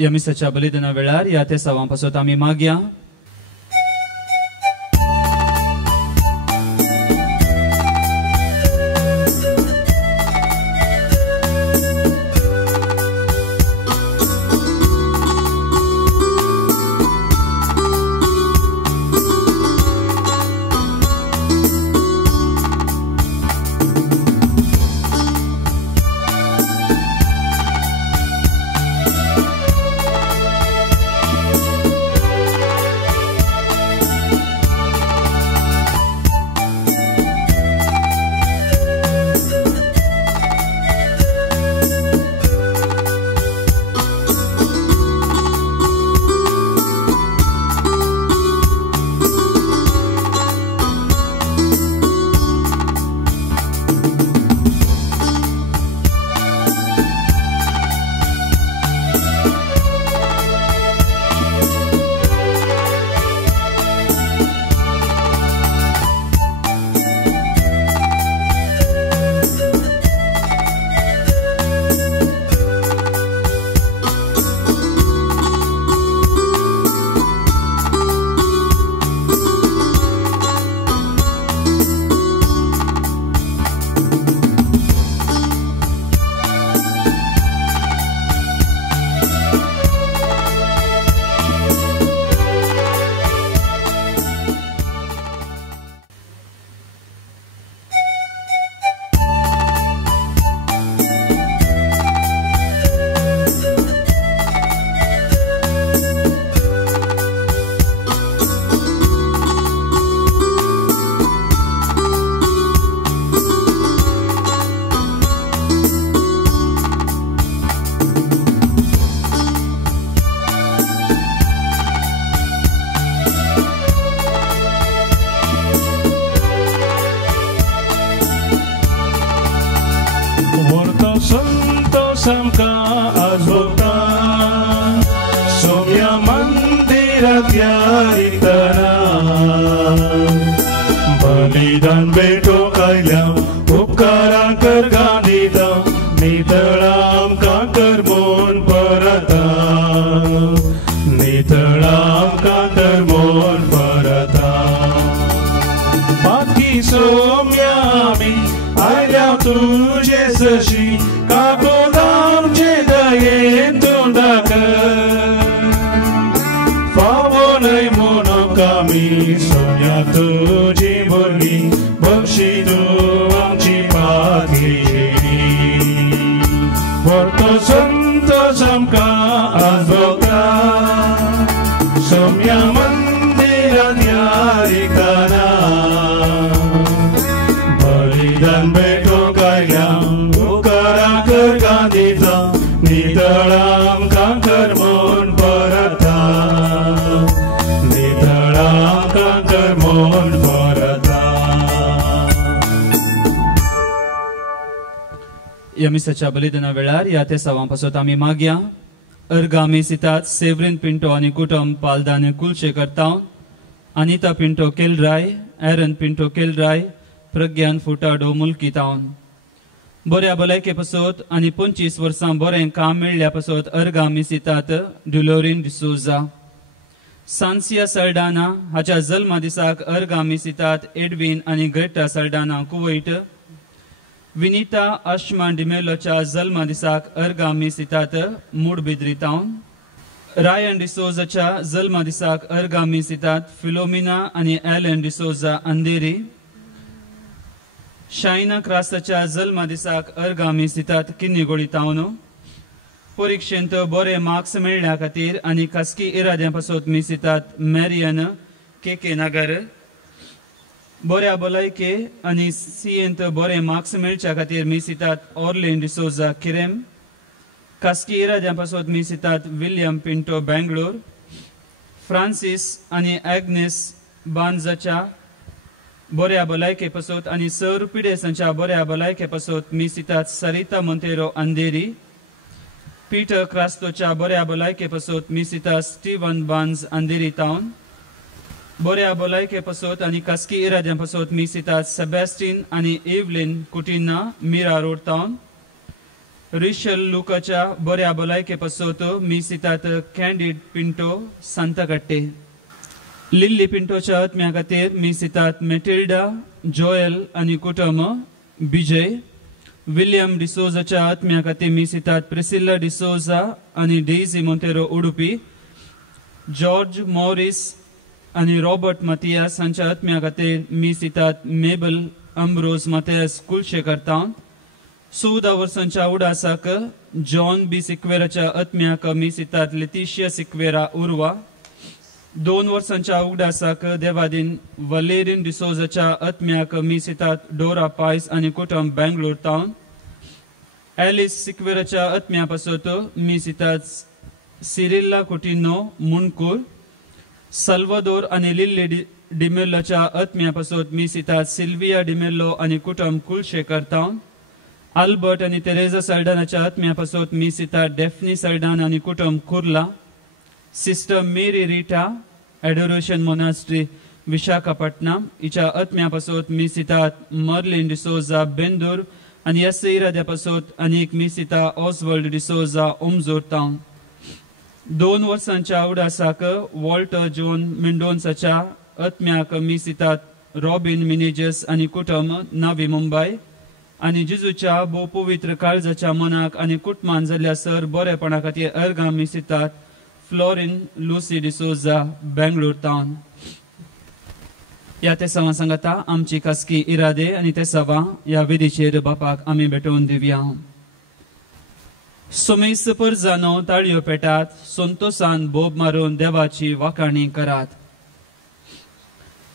या मिसाच्या बलिदाना वेळार या ते सवां पासत आमी मागया. Samka azbukta Somya mandirat yaritana Balidan beto kailam Upkara karganita Nitalam kakar mon parata Nitalam kakar mon parata Paki somyami Ailya tuje sashi Kagodam jedayen tundakar Favonai monokami Sonya tuji burgi Bakshidu amchi pati Vorto santo samka azvokta Somya mandira dhyarikana Balidan beto kailam Kargandita Nitalam kankar mon parata Nitalam kankar mon parata या मिसाच्या बलिदाना वेळार या ते सवां पासत आमी मागया. अर्गामी सितात Severin Pinto आनी कुटुंब पालदान कुलशेखर तावन अनिता पिंटो केलराय एरन पिंटो केलराय प्रज्ञान फुटाडो मुल्की तावन बऱ्या भलायके पासत आनी 25 वर्सां बरें काम मेळ्ळ्या पासत अर्गामी सितात डुलोरीन डिसोजा. सांसिया सल्डाना हाच्या जल्मा दिसाक अर्गामी सितात एडविन आनी ग्रेटा सल्डाना कुवैट. विनीता आशमान डिमेलोच्या जल्मा दिसाक अर्गामी सितात मूडबिद्री तावन. रायन डिसोजाच्या जल्मा दिसाक अर्गामी सितात फिलोमिना आनी एलन डिसोजा अंधेरी. शाइना क्रास्ताच्या जल्मा दिसाक अर्गामी सितात किन्नीगोळी तावन. परीक्षेंत बरे मार्क्स मेळ्ळ्या खातीर आनी खासगी इराद्या पासत मी सितात मॅरियन केके नगर. बऱ्या भलायके आनी सीएंत बरे मार्क्स मेळच्या खातीर मी सितात ऑर्लेन डिसोजा किरेम. खासगी इराद्या पासत मी सितात विलियम पिंटो बेंगलोर. फ्रांसिस आनी एग्नेस बांजाच्या बऱ्या भलायके पासत आनी सर पिडेसांच्या बऱ्या भलायके पासत मी सितात सरिता मोंतेरो अंधेरी. पीटर क्रास्तोच्या बऱ्या भलायके पासत मी सितात स्टीवन बान्स अंधेरी तावन. बऱ्या भलायके पासत आनी खासगी इराद्या पासत मी सितात सेबॅस्टीन आनी एवलिन कुटिना मिरा रोड तावन. रिशल लुकाच्या बऱ्या भलायके पासत मिसितात कॅन्डिड पिंटो सांताकट्टे. लिल्ली पिंटोच्या आत्म्या खातीर मिसितात मेटिल्डा, जोएल आनी कुटुंब विजय. विलियम डिसोजाच्या आत्म्या खातीर मिसितात प्रिसिल्ला डिसोजा आनी Daisy Monteiro Udupi. George Morris आनी रॉबर्ट मातियास हांच्या आत्म्या खातीर मिसितात मेबल अम्ब्रोज मातियास कुलशेकर टावन. 14 वर्सांच्या उडासाक जॉन बी सिक्वेराच्या आत्म्याक मिसितात लेतिशिया सिक्वेरा उर्वा. 2 वर्सांच्या उगडासाक देवादीन वलेरिन डिसोजाच्या आत्म्याक मिसितात डोरा पायस आनी कुटुंब बेंगलोर टावन. एलिस सिक्वेराच्या आत्म्या पासत मिसितात सिरिल्ला कुटिनो मुनकूर. सल्वादोर आनी लिल्ली डिमेल्लोच्या आत्म्या पासत मिसितात सिल्विया डिमेल्लो आनी कुटुंब कुलशेकर टावन. आल्बर्ट आनी तेरेजा सल्डानाच्या आत्म्या पासत मिसितात डेफ्नी सल्डान आनी कुटुंब कुर्ला. सिस्टर मेरी रिटा एडोरेशन मोनास्ट्री विशाखापट्टणम हिच्या आत्म्या पासत मिसितात मर्लिन डिसोजा बेंदूर आनी ह्या सैराद्या पासत आनीक मिसिता ऑसवर्ल्ड डिसोजा ओमजोर टावन. 2 वर्सांच्या उडासाक वॉल्टर जॉन मेंडोन्साच्या आत्म्याक मिसितात रॉबिन मिनेजस आनी कुटुंब नवी मुंबय. आनी जेजूच्या भोव पवित्र काळजाच्या मनाक आनी कुटुंबान जाल्ल्या सर बरेपणा खातीर अर्गां मिसितात फ्लोरिन लुसी डिसोजा बेंगलोर टावन. या ते सवा सांगता आमची खासगी इरादे आनी ते सवा ह्या विधीचेर बापाक आमी भेटोवन दिवया. सुमेस परजानो ताळयो पेटात, संतोषान बोब मारून देवाची वाखाणी करात.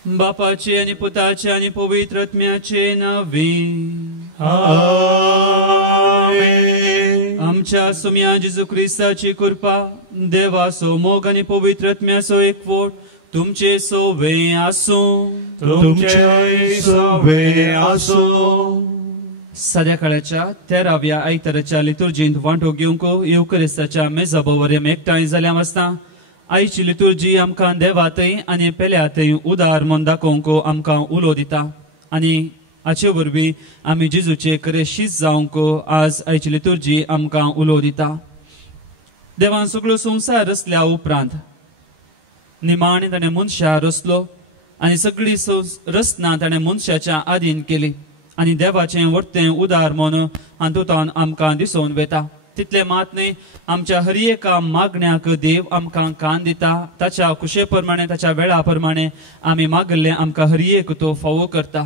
बापाचे आनी पुताचे आनी पवित्र आत्म्याचे नावे. आमेन. आमच्या सुम्या जेजू क्रिस्ताची कृपा, देवाचो मोग आनी पवित्र आत्म्याचो एकवट तुमचे सोवे आसूं. तुमचे सोवे आसूं. सद्याकाळच्या 13व्या आयताराच्या लितुर्जींत वांटो घेवंक युकरिस्ताच्या मेजाबोवरेम एकठांय जाल्या आसता आयची लितुर्जी आमकां देवातय आनी पेल्यातय उदार मन दाखोवंक आमकां उलो दिता. आनी हाचे वरवीं आमी जेजूचे करेशीस जावंक आज आयची लितुर्जी आमकां उलो दिता. देवान सगळो संवसार रचल्या उपरांत निमाणे ताणें मनशा रचलो आनी सगळी रचना ताणें मनशाच्या आदीन केली. आनी देवाचें वर्तें उदार मन हातूंतल्यान आमकां दिसून येता. तितले मात न्ही, आमच्या हर एका मागण्याक देव आमकां कान दिता. ताच्या कुशे प्रमाणे ताच्या वेळा प्रमाणे आमी मागल्लें आमकां हर एक तो फावो करता.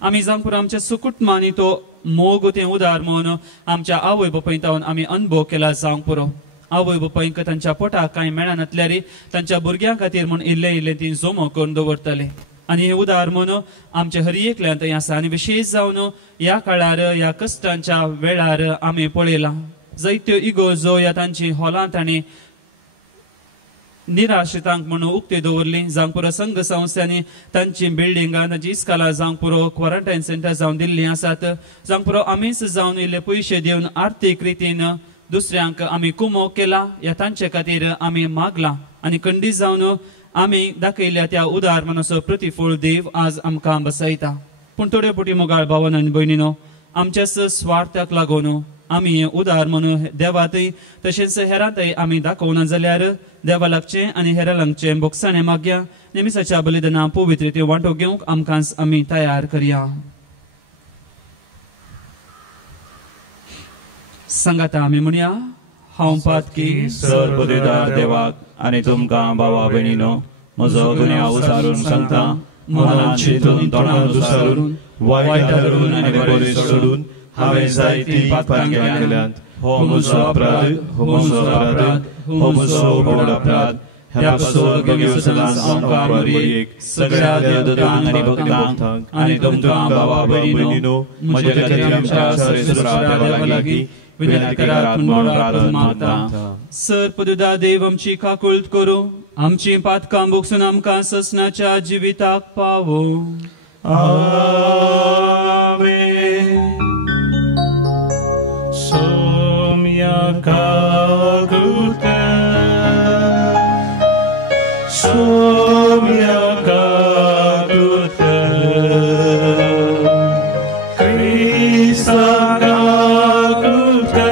आमी जावंक पुरो आमच्या सुकुटमांनी तो मोग तें उदार मन आमच्या आवय बापायन आमी अनुभव केला जावंक पुरो. आवय बापायक तांच्या पोटाक कांय मेळनासल्यार तांच्या भुरग्यां खातीर म्हूण इल्लें इल्लें ती जोमो करून दवरतले. आनी हे उदार मन आमच्या हर एकल्यान थंय आसा. आनी विशेश जावन ह्या काळार ह्या कश्टांच्या वेळार आमी पळयला जायत्यो इगोर्जो ह्या तांची हॉलां तांणी निराश्रितांक म्हणून उक्ती दवरली. जावंक पुरो संघ संस्थांनी तांची बिल्डिंगां तांची इस्कालां जावंक पुरो क्वॉरंटायन सेंटर जावन दिल्लीं आसात. जावंक पुरो आमीच जावन इल्ले पयशे दिवन आर्थीक रितीन दुसऱ्यांक आमी कुमो केला. ह्या तांचे खातीर आमी मागला आनी खंडीत जावन आमी दाखयल्या त्या उदार मनाचो प्रतिफळ देव आज आमकां बसयता. पूण थोड्यो पुटी मोगाळ भावन आनी भयणीनो, आमच्याच स्वार्थाक लागून आमी हें उदार म्हणून देवातय तशेंच हेरांतय आमी दाखोवना जाल्यार देवा लागचें आनी हेरां लागचें बोगसाणें मागया. नेमिसाच्या बलिदाना पवित्रते वांटो घेवंक आमकांच आमी तयार करया. सांगाता आमी म्हणया, हांव पातकी सर्वदेदार देवाक आनी तुमकां भावा भयणीनो, म्हजो गुन्यांव उसारून सांगता. मनान चिंतून तोंडान दुसारून वायट धरून आनी बरें सोडून हांवें जायतीं पातकां केल्यांत. हो म्हजो अपराध, हो म्हजो अपराध, हो म्हजो व्हड अपराध. ह्या पासून गगेवसनान आमकां बरेक सगळ्या देवदूतांक आनी भक्तांक आनी तुमकां भावा भयणीनो, म्हजे खातीर आमच्या सर्वेस्वरा देवा लागीं विनंती करात म्हूण प्रार्थना मागता. सर्पदुदा देव आमची काकुळट करूं, आमची पातकां बोगसून आमकां ससनाच्या जिविताक पावो. आमेन. सोम्या काकुळटा, सोम्या काकुळटा, क्रिस्ता काकुळटा,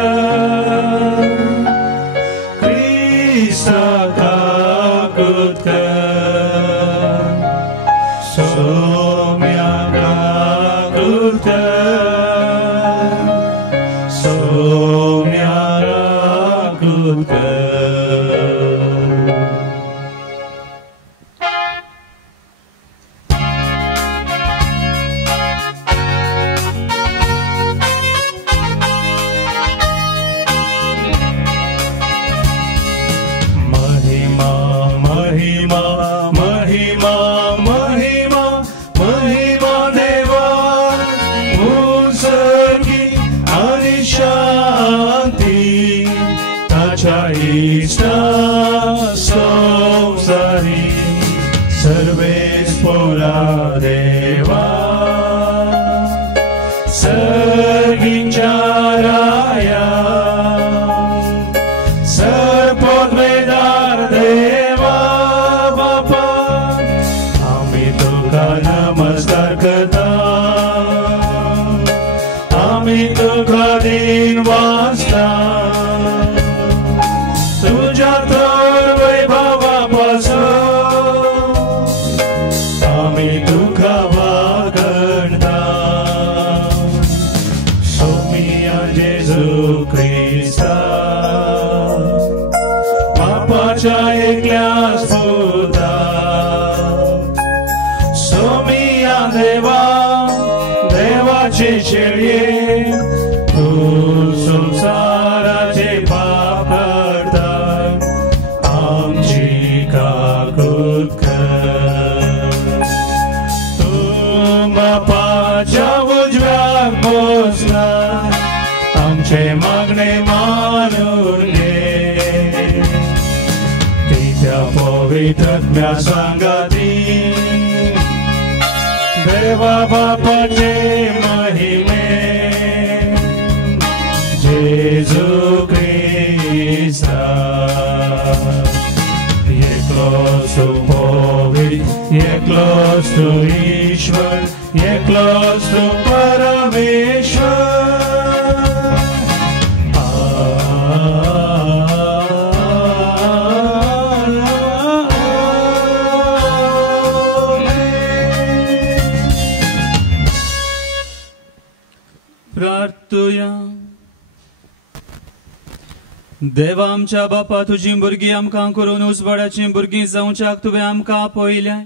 देवा आमच्या बापा तुझी भुरगीं आमकां करून उजवाडाची भुरगीं जावच्याक तुवें आमकां पळयल्याय.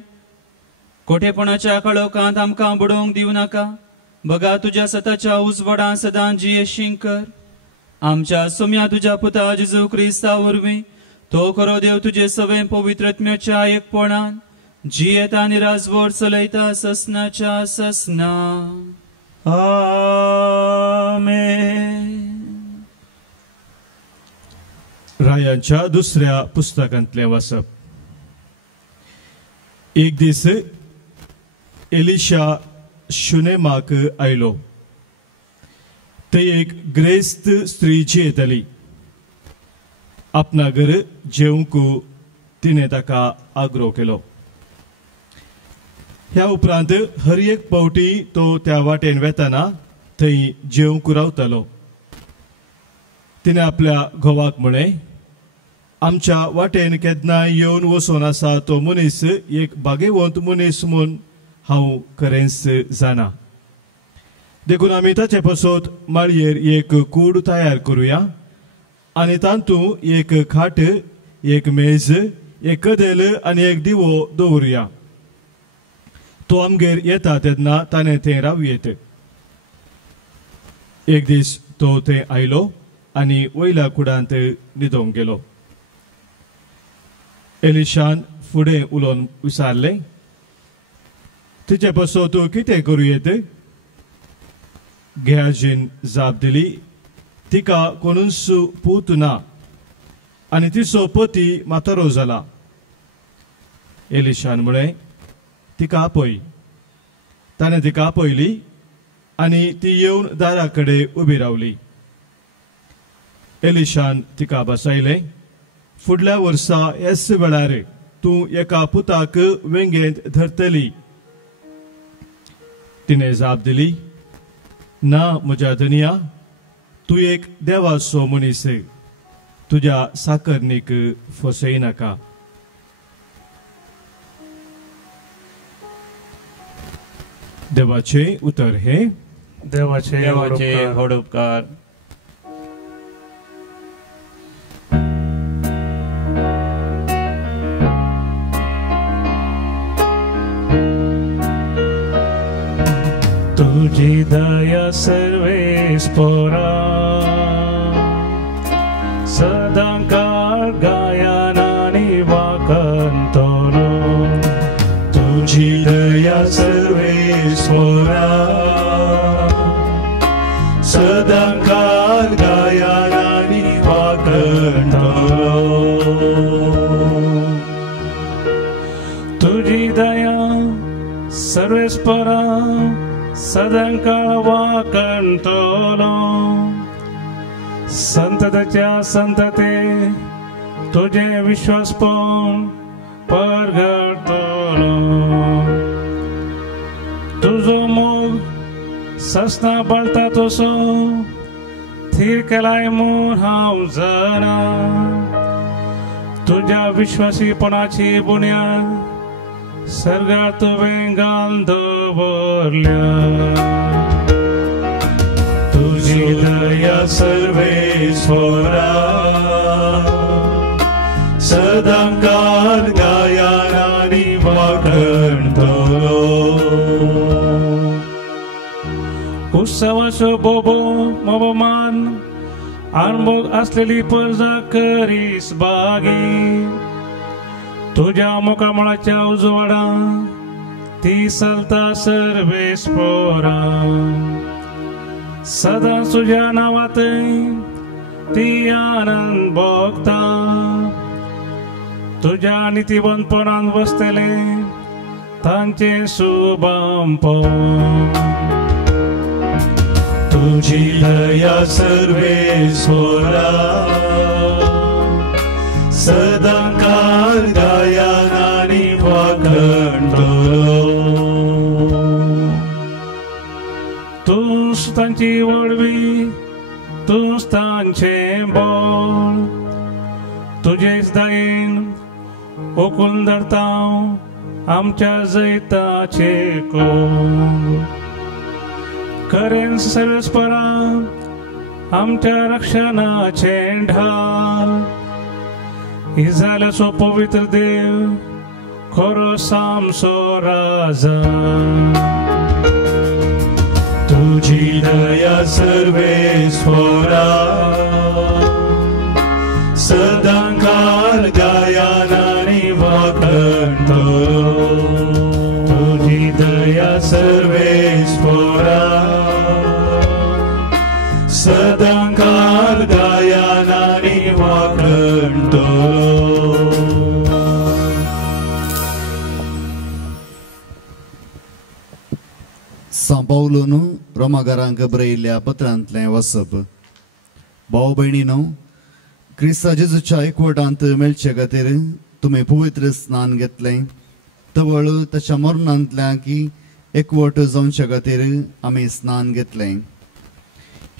खोटेपणाच्या कळोकांत आमकां बुडोवंक दिवं नाका. बगा तुज्या सताच्या उजवाडांत सदां जियेशीं कर. आमच्या सुम्या तुज्या पुता जेजू क्रिस्ता वरवीं तो खरो देव तुजे सवे पवित्रत्म्याच्या एकपणान जियेता आनी राजवट चलयता ससनाच्या ससना. आमेन. रायांच्या दुसऱ्या पुस्तकांतले वाचप. एक दीस एलिशा शुनेमाक आयलो. ते एक ग्रेस्त स्त्रीची येतली. आपणागर जेवंक तिने ताका आग्रो केलो. ह्या उपरांत हर एक पावटी तो त्या वाटेन वेताना थंय जेवंक रावतालो. तिने आपल्या घोवाक म्हणे, आमच्या वाटेन केन्नाय येवन वचून आसा तो मनीस एक भाग्यवंत मनीस म्हूण हांव खरेंच जाणा. देखून आमी ताचे पासत माळयेर एक कूड तयार करुया आनी तातूंत एक खाट, एक मेज, एक कदेल आनी एक दिवो दवरुया. तो आमगेर येता तेन्ना ताणें थंय रावयेत. एक दीस तो थंय आयलो आनी वयल्या कुडांत न्हिदोंक गेलो. एलिशान फुडें उलोवन विचारलें, तिचे पासत तूं कितें करुयेत? गेहाजीन जाप दिली, तिका कोणूच पूत ना आनी तिचो पती म्हातारो जाला. एलिशान म्हळें, तिका आपय. ताणें तिका आपयली आनी ती येवन दारा कडेन उबी रावली. एलिशान तिका बसयलें. फुडल्या वर्सा हेच वेळार तूं एका पुताक वेंगेंत धरतली. तिने जाप दिली, ना म्हज्या धनिया, तूं एक देवाचो मनीस. तुझ्या साकरणीक फसय नाका. देवाचे उतर हे देवाचे व्हड उपकार. तुझी दया सर्वेस्परा सदांकाळ गायनानी वाकंतलो. तुझी दया सर्वेस्परा सदांकाळ गायनानी वाकंतलो. तुझी दया सर्वेस्परा सदांकाळ वाकंतलो. संततेच्या संतते तुझे विश्वासपण परगटलो. तुझो मोग ससना बळता तसो थीर केलाय म्हूण हांव जाणा. तुझ्या विश्वासीपणाची बुन्याद सर्गात तुवें घाल दवरल्या. तुझी दया सर्वेस्परा सदांकाळ गायनानी वाकंतलो. उत्सवाचो बोबो मोबमान अणभोग असलेली प्रजा करीस बागी. तुझ्या मोकळमळाच्या उजवाडा ती चलता सर्वेस्परा. सदा तुझ्या नावात ती आनंद भोगता. तुझ्या नितीवंतपणान बसतले तांचे शुभांपण. तुझी दया सर्वेस्परा सदांकाळ गायनानी वाकंतलो. तूंच तांची वडवी तूंच तांचे बोळ. तुजेच दयेन ओकून धरता आमच्या जैताचे कोंग. खरें सर्वेस्परा आमच्या रक्षणाचे ढाल. इस्रायलाचो पवित्र देव खरो सामचो राजा. तुझी दया सर्वेस्परा सदांकाळ गायनानी वाकंतलो. तुझी दया सर्वेस्परा सदांकाळ गायनानी वाकंतलो. सांपावलोन रोमाकारांक बरयल्ल्या पत्रांतलें वसप. भाव भयणीनो, क्रिस्ता जेजूच्या एकवटांत मेळचे खातीर तुमी पवित्र स्नान घेतलें. तवळ ताच्या मरणांतल्या की एकवट जावचे खातीर आमी स्नान घेतलें.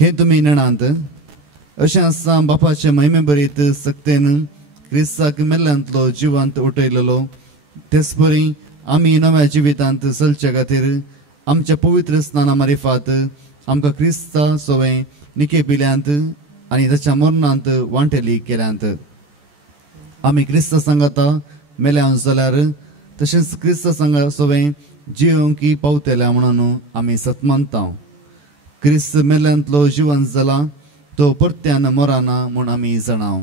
हे तुमी नेणांत. अशें आसता बापाचे महिमे बरीत सक्तेन क्रिस्ताक मेल्ल्यांतलो जिवांत उठयलेलो तेच परी आमी नव्या जिवितांत चलचे खातीर आमच्या पवित्र स्नाना मार्फत आमकां क्रिस्ता सोवें निकेपिल्यांत आनी ताच्या मरणांत वांटेली केल्यांत. आमी क्रिस्ता सांगाता मेल्या जाल्यार तशेंच क्रिस्ता सांगा सोवें जियोंकी पावतल्या म्हणून आमी सतमानता. क्रिस्त मेल्ल्यांतलो जिवंत जाला तो परत्यान मरना म्हूण आमी जाणाव.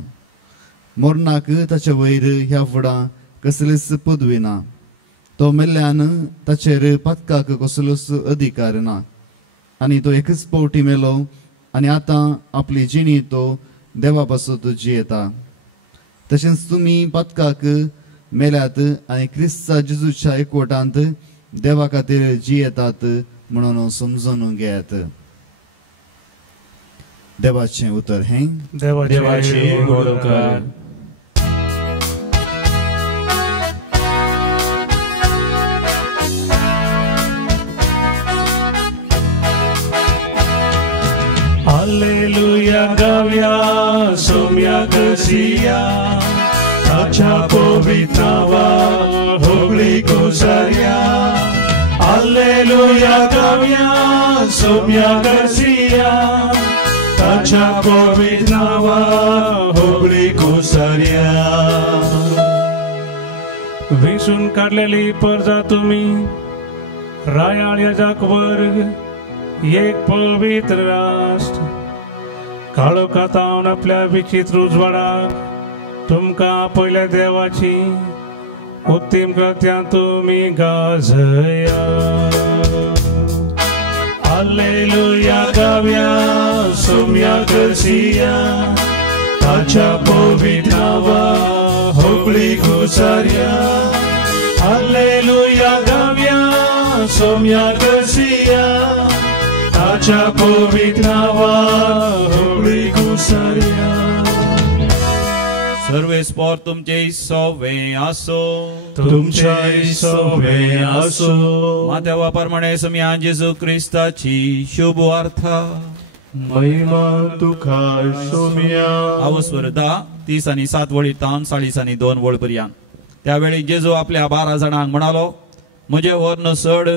मरणाक ताचे वयर ह्या फुडां कसलीच पदवी ना. तो मेल्ल्यान ताचेर पदकाक कसलोच अधिकार ना आनी तो एकच पावटी मेलो आनी आतां आपली जिणी तो देवा पासत जियेता. तशेंच तुमी पदकाक मेल्यात आनी क्रिस्ता जेजूच्या एकवटांत देवा खातीर जियेतात म्हणून समजून घेयात. देवाचें उतर हें देवाचे व्हड उपकार. हालेलुया गावया सोम्या करसिया ताच्या पवित्र नांवाक होबळी घोसाया हालेलुया गावया सोम्या करसिया ताच्या पवित्र नांवाक होबळी घोसाया विसून काढलेली प्रजा तुम्ही रायाळ याजक वर्ग एक पवित्र राष्ट्र काळोखातावन आपल्या विचित्र उजवाडाक तुमकां पयल्या देवाची उत्तीम कृत्यां तुम्ही गाजया हालेलुया गावया सोम्या करसिया ताच्या पवित्र नांवाक होबळी घोसाया हालेलुया गावया सोम्या करसिया ताच्या पवित्र नांवाक होबळी घोसाया सर्वेस्पर तुमचे सवे आसो तुमच्या सोबे आसो मातेवा प्रमाणे सम्या जेजू क्रिस्ताची शुभ वार्ता महिमा तुका सोम्या आवस्वरता 30 आणि 7 वळी तावन 40 आणि 2 वळ पर्यंत त्यावेळी जेजू आपल्या 12 जाणांक म्हणालो म्हजे वर्ण चड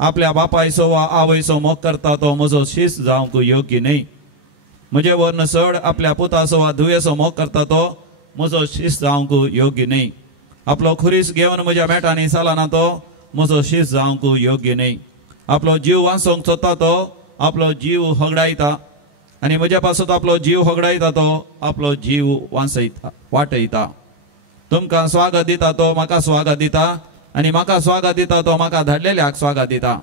आपल्या बापायचो वा आवयचो मोग करता तो म्हजो शिस जावंक योग्य न्ही म्हजे वर्ण चड आपल्या पुताचो वा धुवेचो मोग करता तो म्हजो शिस जावंक योग्य न्ही आपलो खुरीस घेवन म्हज्या मेटांनी चलना तो म्हजो शिस जावंक योग्य न्ही आपलो जीव वाचोवंक सोदता तो आपलो जीव हगडायता आनी म्हज्या पासून आपलो जीव हगडायता तो आपलो जीव वाटयता तुमकां स्वागत दिता तो म्हाका स्वागत दिता आनी म्हाका स्वागत दिता तो म्हाका धाडलेल्याक स्वागत दिता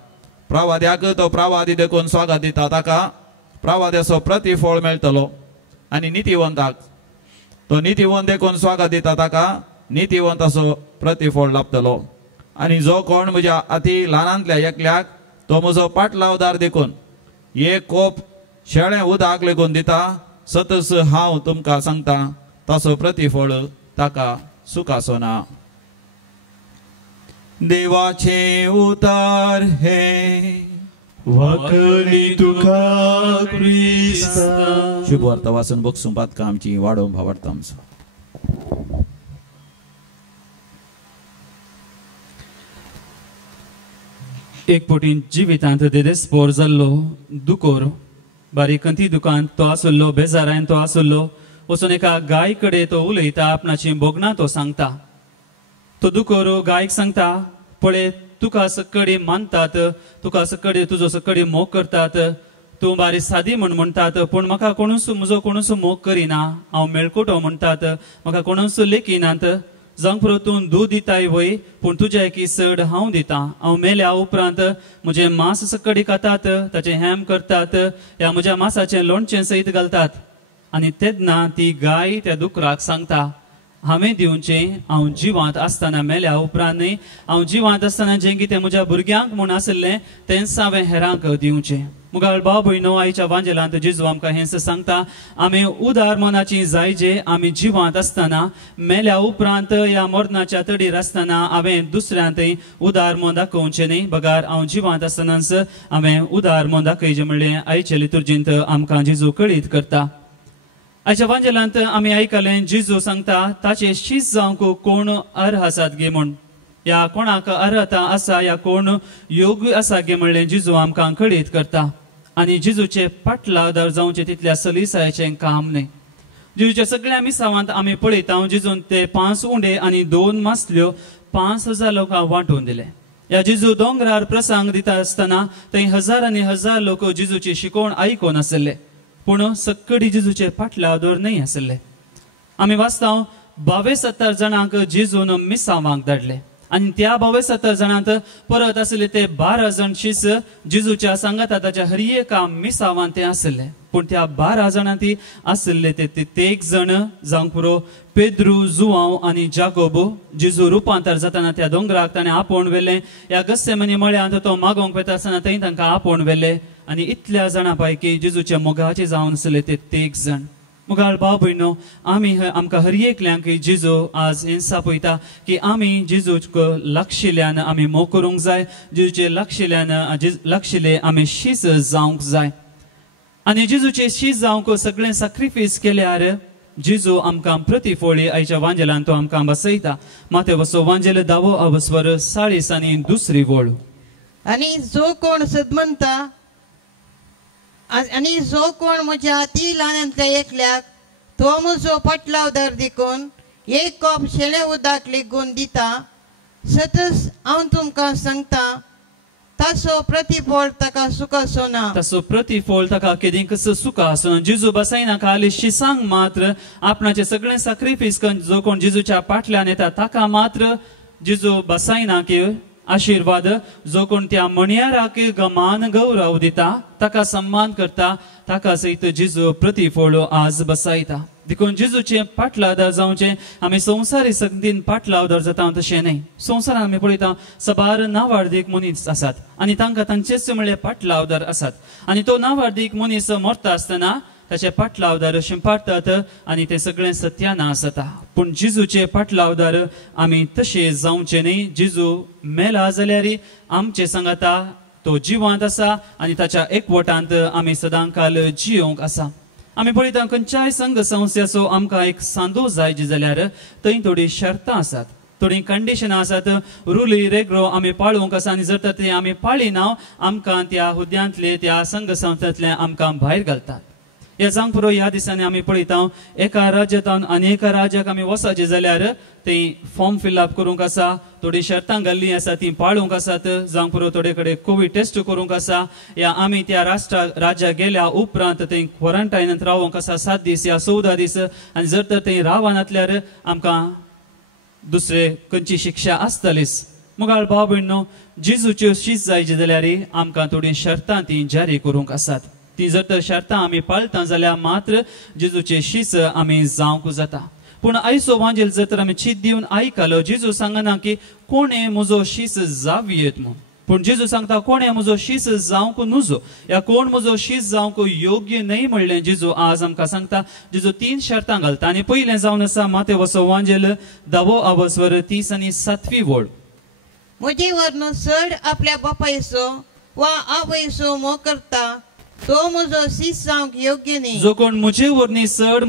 प्रवाद्याक तो प्रवादी देखून स्वागत दिता ताका प्रवाद्याचो प्रतिफळ मेळटलो आनी नितीवंताक तो नितीवंत देखून स्वागत दिता ताका नितीवंताचो प्रतिफळ लाभतलो आनी जो कोण म्हज्या अति ल्हानांतल्या एकल्याक तो म्हजो पाटलावदार देखून एक कोप शेळें उदक लेगून दिता सतस हांव तुमकां सांगता ताचो प्रतिफळ ताका सुखाचो ना देवाचे उतार हे वाकली तुका क्रिस्ता शुभ वार्ता वाचून बक्षून पातकां आमची वाडोवंक भावार्थ आमचो एक पोटीन जिवितांत देदेस्पोर जाल्लो दुकोर बारीकंती दुकान तो आसुल्लो बेजारान तो आसुल्लो वचून एका गाय कडेन तो उलयता आपणाची बोगना तो सांगता तो दुकोर गायक सांगता पळय तुका सकडी मानतात तुका सकडी तुजो सकडी मोग करतात तूं बारी सादी म्हणटात पूण म्हाका कोणूच म्हजो कोणूच मोग करिना हांव मेळकोटो म्हणटात म्हाका कोणूच लेखिनात जावंक पुरो तूं दूद दिताय वय पूण तुज्या एकी चड हांव दितां हांव मेल्या उपरांत म्हजें मांस सकडी खातात ताचें हेम करतात ह्या म्हज्या मांसाचें लोणचें सयत घालतात आनी तेन्ना ती गाय त्या दुकराक सांगता हांवें दिवचें हांव जिवांत आसतना मेल्या उपरांत न्ही हांव जिवांत आसतना जें कितें म्हज्या भुरग्यांक म्हूण आसलें तेंच हांवें हेरांक दिवचें मुगाळ भाव भयणो आयच्या वांजेलांत जेजू आमकां हेंच सांगता आमी उदार मनाची जायजे आमी जिवांत आसतना मेल्या उपरांत ह्या मरणाच्या तडीर आसतना हांवें दुसऱ्यांतय उदार मन दाखोवचें न्ही बगार हांव जिवांत आसतनाच हांवें उदार मन दाखयचें म्हणलें आयचे लितुर्जींत आमकां जेजू कळीत करता आयच्या वांजेलांत आमी आयकलें जेजू सांगता ताचे शीस जावंक कोण अर्ह आसात गे म्हूण या कोणाक अर्हता आसा या कोण योग्य आसा गे म्हणलें जेजू आमकां कळीत करता आनी जेजूचे पाटलादार जावचें तितल्या सलिसायेचें काम न्ही जेजूच्या सगळ्या मिसावांत आमी पळयता जेजून ते 5 उंडे आनी 2 मासल्यो 5000 लोकांक वांटून दिले या जेजू दोंगरार प्रसंग दिता आसतना थंय हजार आनी हजार लोक जेजूची शिकोवण आयकून आसले पूण सक्कडी जेजूचे पाटलादार न्ही आसले आमी वाचता 72 जाणांक जेजून मिसावांक धाडले आनी त्या 72 जाणांत परत आसले ते 12 जाण शीस जेजूच्या सांगाताच्या हर एका मिसावांत ते आसले पूण त्या 12 जाणांती आसले ते 1 जण जावंक पुरो पेद्रू जुआंव आनी जाकोबो जेजू रुपांतर जाताना त्या दोंगराक ताणें आपोवन व्हेलें ह्या गत्सेमनी मळ्यांत तो मागोवंक वता आसतना थंय तांकां आपोवन व्हेलें आनी इतल्या जाणां पैकी जेजूच्या मोगाचे जावन आसले ते 1 जण मुगाळ भाव भयणो आमी आमकां हर एकल्यांक जेजू आज हें सापयता की आमी जेजूक लागशिल्ल्यान आमी मोग करूंक जाय जेजूचे लागशिल्ले आमी शीस जावंक जाय आनी जेजूचे शीस जावंक सगळें सॅक्रिफायस केल्यार जिजू आमकां प्रतिफोळी आयच्या वांजेलान तो आमकां बसयता माते वसो वांजेल 10 अवस्वर 40 आनी दुसरी वळ आणि जो कोण सदमंता आणि जो कोण म्हज्या ती ल्हानांतल्या एकल्याक तो म्हजो पटलावदार देखून एक कप शेळे उदक लेगून दिता सतत हांव तुमकां सांगता तासो प्रतिफळ ताका सुख आसना तसो प्रतिफळ ताका केदीं कसो सुख आसना जिजू बसयना खाली शिसांक मात्र आपणाचे सगळे सॅक्रिफायस करून जो कोण जिजूच्या पाटल्यान येता ताका मात्र जिजू बसयना की आशीर्वाद जो कोण त्या मणियाराक गमान गौरव दिता ताका सन्मान करता ताका सयत जिजू प्रतिफळ आज बसयता देखून जिजूचे पाटलादार जावचे आमी संवसारी संगतीन पाटलावदार जाता तशें न्हय संवसारान आमी पळयता सबार नावार्दीक मनीस आसात आनी तांकां तांचेच म्हणल्यार पाटलावदार आसात आनी तो नावार्दीक मनीस मरता आसतना ताचे पाटलावदार शिंपाडतात आनी ते सगळें सत्यानाश जाता पूण जिजूचे पाटलावदार आमी तशे जावचे न्हय जिजू मेला जाल्यार आमचे सांगाता तो जिवंत आसा आनी ताच्या एकवटांत आमी सदांकाल जियोंक आसा आमी पळयता खंयच्याय संघ संस्थेचो आमकां एक सांदो जाय जाल्यार थंय थोडी शर्तां आसात थोडी कंडिशनां आसात रुली रेग्रो आमी पाळोवंक आसा आनी जर तर ते आमी पाळिना आमकां त्या हुद्यांतले त्या संघ संस्थेंतले आमकां भायर घालतात या जावंक पुरो ह्या दिसांनी आमी पळयता एका राज्यांतल्यान आनी एका राज्याक आमी वचचे जाल्यार ते फॉर्म फिलअप करूंक आसा थोडी शर्तां घाल्ली आसा ती पाळूंक आसात जावंक पुरो थोडे कडेन कोविड टेस्ट करूंक आसा या आमी त्या राज्याक गेल्या उपरांत थंय क्वॉरंटायनांत रावूंक आसा 7 दीस या 14 दीस आनी जर तर थंय रावनातल्यार आमकां दुसरे खंयची शिक्षा आसतलीच मुगाळ भाव भयणो जिजूच्यो शीस जाय जाल्यार आमकां थोडी शर्तां ती जारी करूंक आसात ती जर तर शर्तां आमी पाळटा जाल्यार मात्र जिजूचे शीस आमी जावंक जाता पूण आयचो वांजेल जर तर आमी चीत दिवन आयकलो जिजू सांगना की कोणे म्हजो शीस जावयेत म्हूण पूण जिजू सांगता कोणे म्हजो शीस जावंक नुजो या कोण म्हजो शीस जावंक योग्य न्हय म्हणलें जिजू आज आमकां सांगता जिजू 3 शर्तां घालता आनी पयलें जावन आसा माते वचो वांजेल 10 अवस्वर 30 आनी 7वी वळ म्हजे वरन चड आपल्या बापायचो वा आवयचो मोग करता तो म्हजो शीस जावंक योग्य न्हय जो कोण म्हजे वरनी चड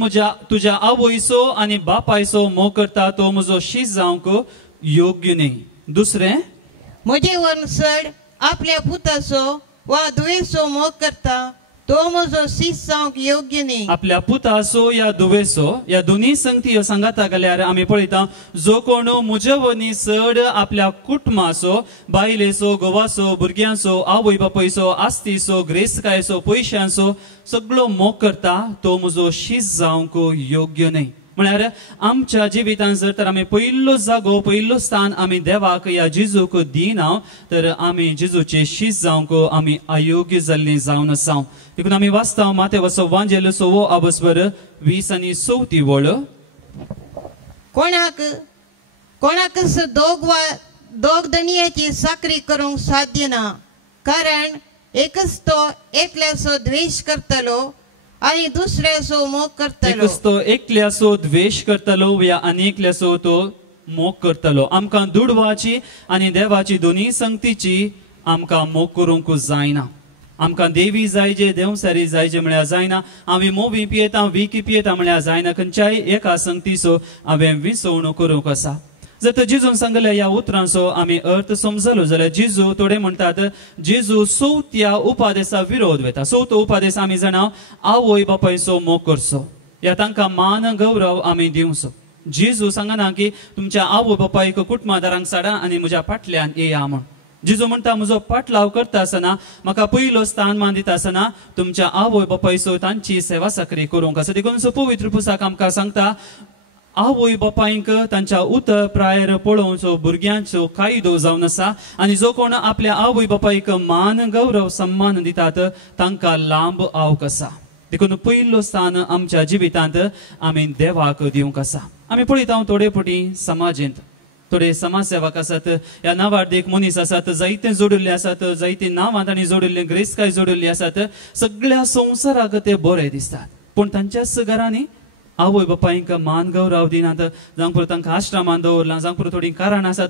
तुज्या आवयचो आनी बापायचो मोग करता तो म्हजो शीस जावंक योग्य न्हय दुसरें म्हजे वरन चड आपल्या पुताचो वा दुयेचो मोग करता तो म्हजो शीस जावंक योग्य न्हय आपल्या पुताचो या दुवेचो या दोनी संगती सांगाता गेल्यार आमी पळयता जो कोण म्हजे वरनी चड आपल्या कुटुंबाचो बायलेचो घोवाचो भुरग्यांचो आवय बापायचो आस्तीचो ग्रेसकायचो पयशांचो सगळो मोग करता तो म्हजो शीस जावंक योग्य न्हय म्हळ्यार आमच्या जिवितांत जर तर आमी पयलो जागो पयलो स्थान आमी देवाक या जिजूक दिना तर आमी जिजूचे शीस जावंक आमी अयोग्य जाल्लीं जावन आसा देखून आमी वाचता माते वचो वांजेल 6 अवस्वर 20 आनी 34 वळ कोणाक दोग दनियाची साखरी करूंक साध्य ना कारण एकच तो एकल्याचो द्वेष करतलो आणि दुसऱ्याचो मोग करतलो एकच तो एकल्याचो द्वेष करतलो या अनेकल्याचो तो मोग करतलो आमकां दुडवाची आनी देवाची दोनी संगतीची आमकां मोग करूंक जायना आमकां देवी जायजे देवसारी जायजे म्हळ्यार जायना हांवें मोवी पियेता विकी पियेता म्हळ्यार जायना खंयच्याय एका संगतीचो हांवें विसवणूक करूंक आसा जर तर जिजून सांगले या उतरांचो आमी अर्थ समजलो जाल्यार जिजू थोडे म्हणटात जिजू चवथ्या उपादेसा विरोध वेता चवथो उपादेस आमी जाणा आवय बापायचो मोग करचो या तांकां मान गौरव आमी दिवचो जिजू सांगना की तुमच्या आवय बापायक कुटुंबादारांक साडा आनी म्हज्या फाटल्यान येया म्हूण जिजू म्हणटा म्हजो पाटलाव करता आसतना म्हाका पयलो स्थान मान दिता आसतना तुमच्या आवय बापायचो तांची सेवा साखरी करूंक आसा देखून पवित्र पुस्तक आमकां सांगता आवय बापायक तांच्या उतर प्रायर पळोवचो भुरग्यांचो कायदो जावन आसा आनी जो कोण आपल्या आवय बापायक मान गौरव सन्मान दितात तांकां लांब आवक आसा देखून पयलो स्थान आमच्या जिवितांत आमी देवाक दिवंक आसा आमी पळयता थोडे फावटी समाजींत थोडे समाजसेवक आसात ह्या नावार्दीक मनीस आसात जायते जोडिल्ले आसात जायती नांवां तांणी जोडिल्ली ग्रेसकाय जोडिल्ली आसात सगळ्या संवसाराक ते बरे दिसतात पूण तांच्याच घरांनी आवय बापायक मान गौरव दिनात जावंक पुरो तांकां आश्रमान दवरलां जावंक पुरो थोडीं कारणां आसात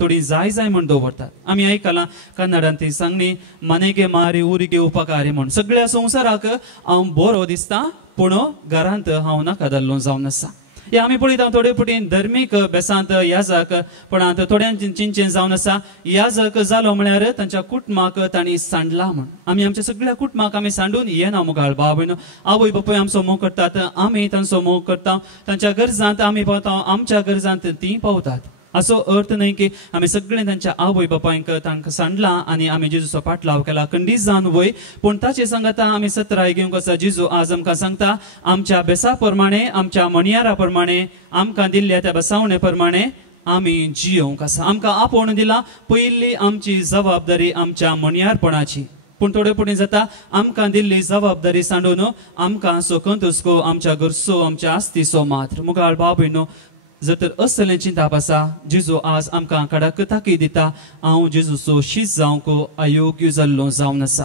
थोडीं जाय म्हण दवरतात आमी आयकलां कन्नडांत ती सांगणी मनेगे मारी उरिगे उपकारी म्हण सगळ्या संवसाराक हांव बरो दिसता पूण घरांत हांव नाका जाल्लो जावन आसा. हे आमी पळयता थोडे पटीन धर्मीक बेसांत याजक पण थोड्यांचें जावन आसा याजक जालो म्हळ्यार तांच्या कुटुंबाक तांणी सांडला म्हण. आमी आमच्या सगळ्या कुटुंबाक आमी सांडून येना मुखार भाव भयणो. आवय बापूय आमचो मोग करतात, आमी तांचो मोग करता. तांच्या गरजांत आमी पावता, आमच्या गरजांत तीं पावतात. असो अर्थ न्हय की आमी सगळे तांच्या आवय बापायक तांकां सांडला आनी आमी जेजूचो पाटलाव केला. खंडीत जावन वय पूण ताचे सांगता आमी सत्राय घेवंक आसा. जेजू आज आमकां सांगता आमच्या बेसा प्रमाणे, आमच्या मणयारा प्रमाणे, आमकां दिल्ल्या त्या बसावणे प्रमाणे आमी जियोंक आसा. आमकां आपोवन दिला पयली आमची जबाबदारी आमच्या मणयारपणाची. पूण थोडे पटीन जाता आमकां दिल्ली जबाबदारी सांडून आमकां सोकंत हुस्को आमच्या गरजो, आमच्या आस्तीचो मात्र. मुखार भाव भयणो, जर तर असलें चिंताप आसा जेजू आज आमकां कडक ताकी दिता हांव जेजूचो शीस जावंक अयोग्य जाल्लो जावन आसा.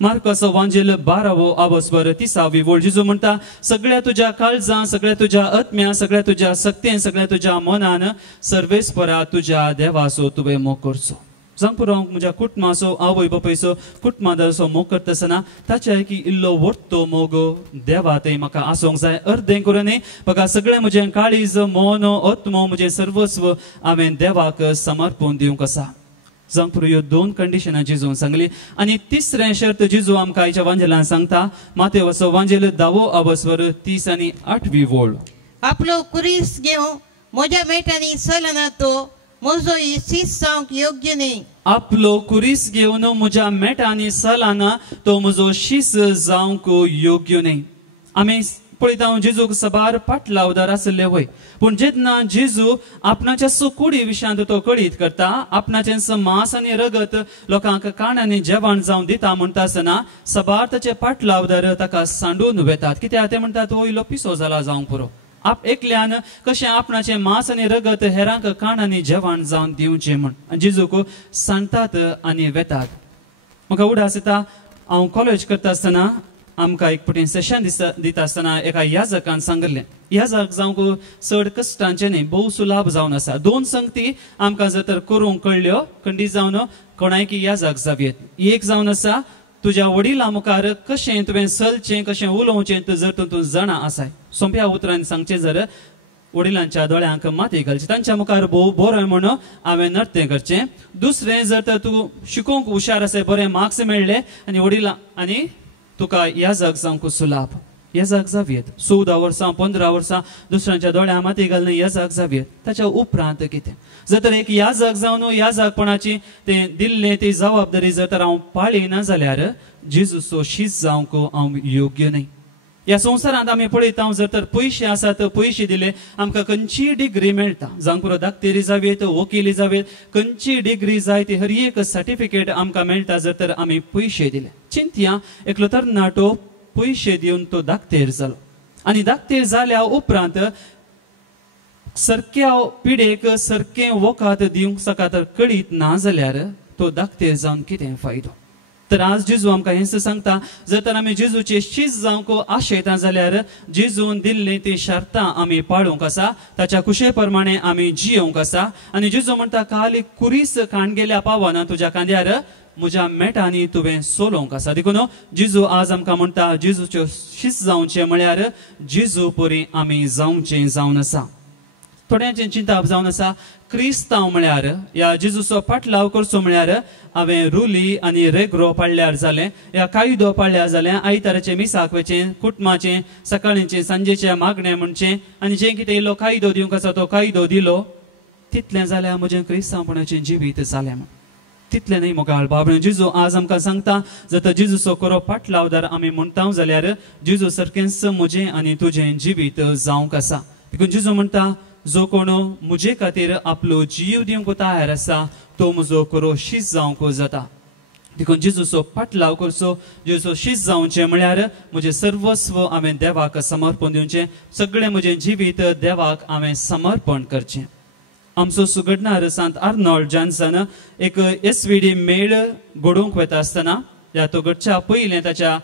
मार्कसो वांजेल 12वो आबोसभर 30वी वळ जेजू म्हणटा सगळ्या तुज्या काळजां, सगळ्या तुज्या आत्म्या, सगळ्या तुज्या सक्तेन, सगळ्या तुज्या मनान सर्वेस्परा तुज्या देवाचो तुवें मोग करचो. जावं पुरो हांव म्हज्या कुटुंबाचो, आवय बापायचो, कुटुंबाचो मोग करता आसतना ताच्या एक इल्लो वट्टो मोग देवा थंय म्हाका आसूंक जाय. अर्दें करून म्हाका सगळें म्हजें काळीज, मन, आत्मो, म्हजें सर्वस्व हांवें देवाक समर्पण दिवंक आसा. जावं पुरो ह्यो 2 कंडिशनां जेजून सांगली. आनी तिसरें शर्त जेजू आमकां आयच्या वांजेलान सांगता. मातेवाचो वांजेल 10वो आबोसभर 30 आनी 8वी वळ. आपलो कुरीस घेवन म्हज्या मेटांनी चलना तो म्हजो शीस जावंक योग्य न्ही. आपलो कुरीस घेवन म्हज्या मेटांनी चलना तो म्हजो शीस जावंक योग्य न्ही. आमी पळयता जेजूक सबार पाटलावदार आसले वय पूण जेन्ना जेजू आपणाच्या सुकुडी विशयांत तो कळीत करता, आपणाचें मांस आनी रगत लोकांक काणांनी जेवण जावन दिता म्हणटा आसतना सबार ताचे पाटलावदार ताका सांडून वेतात. कित्याक ते म्हणटात हो इल्लो पिसो जाला जावंक पुरो. आप एकल्यान कशें आपणाचें मांस आनी रगत हेरांक काणांनी जेवण जावन दिवचें म्हण जेजूक सांडटात आनी वेतात. म्हाका उडास येता हांव कॉलेज करता आसतना आमकां एक पटीन सेशन दिता आसतना एका याजकान सांगलें याजक जावंक चड कश्टांचें न्ही, भोव सुलाभ जावन आसा. 2 संगती आमकां जर तर करूंक कळ्ळ्यो खंडीत जावन कोणायकी याजक जावयेत. एक जावन आसा तुज्या वडिलां मुखार कशें तुवें चलचें, कशें उलोवचें जर तूं जाणा आसाय. सोंप्या उतरांनी सांगचें जर वडिलांच्या दोळ्यांक माती घालची, तांच्या मुखार भोव बरें म्हण हांवें नर्तें करचें. दुसरें जर तर तूं शिकोवंक हुशार आसाय, बरें मार्क्स मेळ्ळे आनी वडिलां आनी तुका याजक जावंक सुलाभ. याजक जावयेत. 14 वर्सां 15 वर्सां दुसऱ्यांच्या दोळ्या माती घालून याजक जावयेत. ताच्या उपरांत कितें जर तर एक याजक जावन याजकपणाची तें दिल्लें ती जबाबदारी जर तर हांव पाळिना जाल्यार जेजूचो शीस जावंक हांव योग्य न्ही. ह्या संवसारांत आमी पळयता जर तर पयशे आसात, पयशे दिले आमकां खंयची डिग्री मेळटा. जावंक पुरो दाक्तेरी जावयेत, वकिली जावयेत, खंयची डिग्री जाय ती हर एक सर्टिफिकेट आमकां मेळटा जर तर आमी पयशे दिले. चिंतया एकलो तरणाटो पयशे दिवन तो दाक्तेर जालो आनी दाक्तेर जाल्या उपरांत सारक्या पिडेक सारकें वखद दिवंक सका तर कळीत ना जाल्यार तो दाक्तेर जावन कितें फायदो. तर आज जेजू आमकां हें सांगता जर तर आमी जेजूचे शीस जावंक आशयता जाल्यार जेजून दिल्लीं ती शर्तां आमी पाळूंक आसा, ताच्या कुशे प्रमाणे आमी जियोंक आसा. आनी जेजू म्हणटा खाली कुरीस काणगेल्या पावना तुज्या कांद्यार म्हज्या मेटांनी तुवें सोलोवंक आसा. देखून जेजू आज आमकां म्हणटा जेजूच्यो शीस जावचें म्हळ्यार जेजू परी आमी जावचें जावन आसा. थोड्यांचें चिंताप जावन आसा क्रिस्तांव म्हळ्यार या जेजूचो पाटलाव करचो म्हळ्यार हांवें रुली आनी रेग्रो पाळल्यार जालें, या कायदो पाळल्यार जालें, आयताराचें मिसाक वेचें, कुटुंबाचें सकाळींचें सांजेचें मागणें म्हणचें आनी जें कितें इल्लो कायदो दिवंक आसा तो कायदो दिलो, तितलें जाल्यार म्हजें क्रिस्तांवपणाचें जिवीत जालें म्हण. तितलें न्ही मोगाळ बाबा. जेजू आज आमकां सांगता जर तर जेजूचो खरो पाटलावदार आमी म्हणटा जाल्यार जेजू सारकेंच म्हजें आनी तुजें जिवीत जावंक आसा. देखून जेजू म्हणटा जो कोण म्हजे खातीर आपलो जीव दिवंक तयार आसा तो म्हजो खरो शीस जावंक जाता. देखून जेजूचो पाटलाव करचो, जेजूचो शीस जावचें म्हळ्यार म्हजें सर्वस्व हांवें देवाक समर्पण दिवचें, सगळें म्हजें जिवीत देवाक हांवें समर्पण करचें. आमचो सुगडणार सांत आर्नोल्ड जॉन्सन एक SVD मेळ घडोवंक वता आसतना या तो घडच्या पयलें ताच्या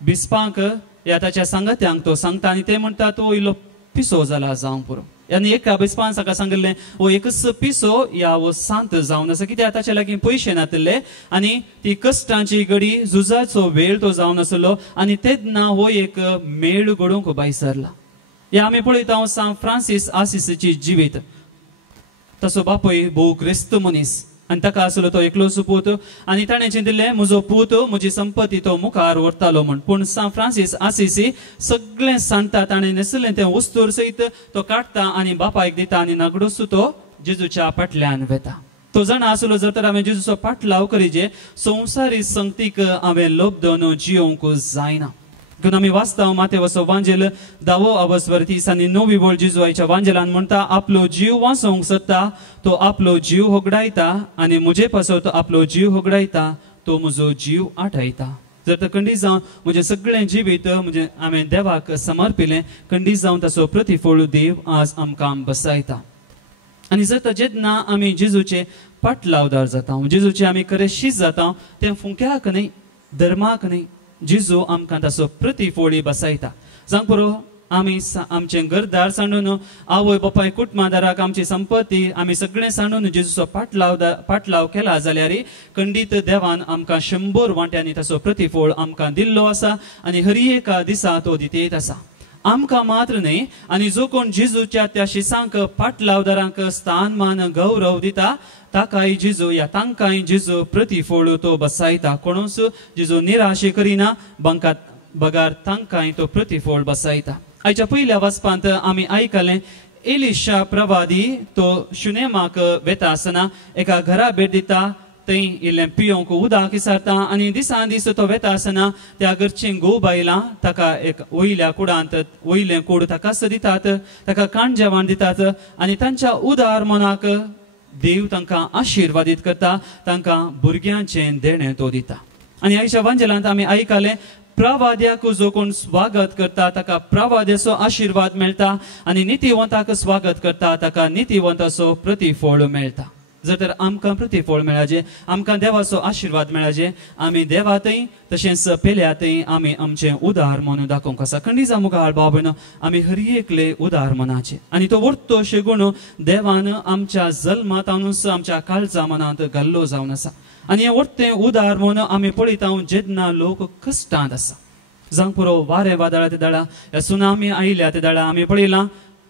बिस्पांक या ताच्या सांगत्यांक तो सांगता आनी ते म्हणटा तो इल्लो पिसो जाला जावंक पुरो. आनी एका बेसपान सकाळ सांगले वो एकच पिसो या वो सांत जावन आसा कित्याक ताचे लागीं पयशे नासले आनी ती कश्टांची घडी झुजाचो वेळ तो जावन आसलो आनी तेन्ना हो एक मेळ घडोवंक भायर सरला या आमी पळयता सान फ्रांसीस आसिसीची जिवीत तसो बापूय भोव क्रिस्त मनीस आनी ताका आसलो तो एकलोच पूत आनी ताणें चिंतिल्लें म्हजो पूत म्हजी संपत्ती तो मुखार व्हरतालो म्हण पूण सान फ्रांसीस आसिसी सगळें सांगता ताणें नेसलें तें वस्तूर सयत तो काडटा आनी बापायक दिता आनी नागडोस तो जेजूच्या फाटल्यान वेता तो जाणा आसलो जर तर हांवें जेजूचो फाटलाव करीजे संवसारी संगतीक हांवें लोभदोन जियोंक जायना देखून आमी वाचता मातेवाचो वांजेल 10 वर्तीस आनी 9 बोल जेजू आयच्या वांजेलान म्हणटा आपलो जीव वाचोवंक सोदता तो आपलो जीव होगडायता आनी म्हजे पासो तो आपलो जीव होगडायता तो म्हजो जीव आठयता जर तर खंडीत जावन म्हजें सगळें जिवीत म्हणजे हांवें देवाक समर्पिलें खंडीत जावन ताचो प्रतिफळ देव आज आमकां बसयता आनी जर तर जेन्ना आमी जेजूचे फाटलावदार जाता जेजूचे आमी खरेशीच जाता तें फुंक्याक न्ही धर्माक न्ही जेजू आमकां ताचो प्रतिफळ बसयता सांग पुरो आमी आमचें घरदार सांडून आवय बापाय कुटुंबादाराक आमची संपत्ती आमी सगळें सांडून जेजूचो फाटलाव केला जाल्यार खंडीत देवान आमकां 100 वांट्यांनी ताचो प्रतिफळ आमकां दिल्लो आसा आनी हर एका दिसा तो दितेत आसा आमकां मात्र न्ही आनी जो कोण जेजूच्या त्या शिसांक फाटलावदारांक स्थान मान गौरव दिता ताकाय जेजू या तांकांय जेजू प्रतिफळ तो बसयता कोणूच जेजू निराशे करिना बगार तांकांय तो प्रतिफळ बसयता आयच्या पयल्या वाचपांत आमी आयकलें एलिशा प्रवादी तो शुनेमाक वेता आसतना एका घरा भेट दिता थंय इल्लें पियोंक उदक विचारता आनी दिसान दीस तो वेता आसतना त्या घरचीं घोव बायलां ताका एक वयल्या कुडांत वयलें कूड ताकाच दितात ताका काण जेवण दितात आनी तांच्या उदार मनाक देव तांकां आशिर्वादीत करता तांकां भुरग्यांचें देणें तो दिता आनी आयच्या वांजेलांत आमी आयकलें प्रवाद्याक जो कोण स्वागत करता ताका प्रवाद्याचो आशिर्वाद मेळटा आनी नितीवंताक स्वागत करता ताका नितीवंताचो प्रतिफळ मेळटा जर तर आमकां प्रतिफळ मेळाजे आमकां देवाचो आशिर्वाद मेळाजे आमी देवातय तशेंच पेल्यातय आमी आमचें उदार मन दाखोवंक आसा खंडी जावं मुखार बाबन आमी हर एकले उदार मनाचे आनी तो वर्तो अशें गुण देवान आमच्या जल्मांतानूच आमच्या काळजा मनांत घाल्लो जावन आसा आनी हें वर्तें उदार मन आमी पळयता जेन्ना लोक कश्टांत आसा जावं पुरो वारें वादळा ते दाळा ह्या सुनामी आयल्या ते दाळा आमी पळयलां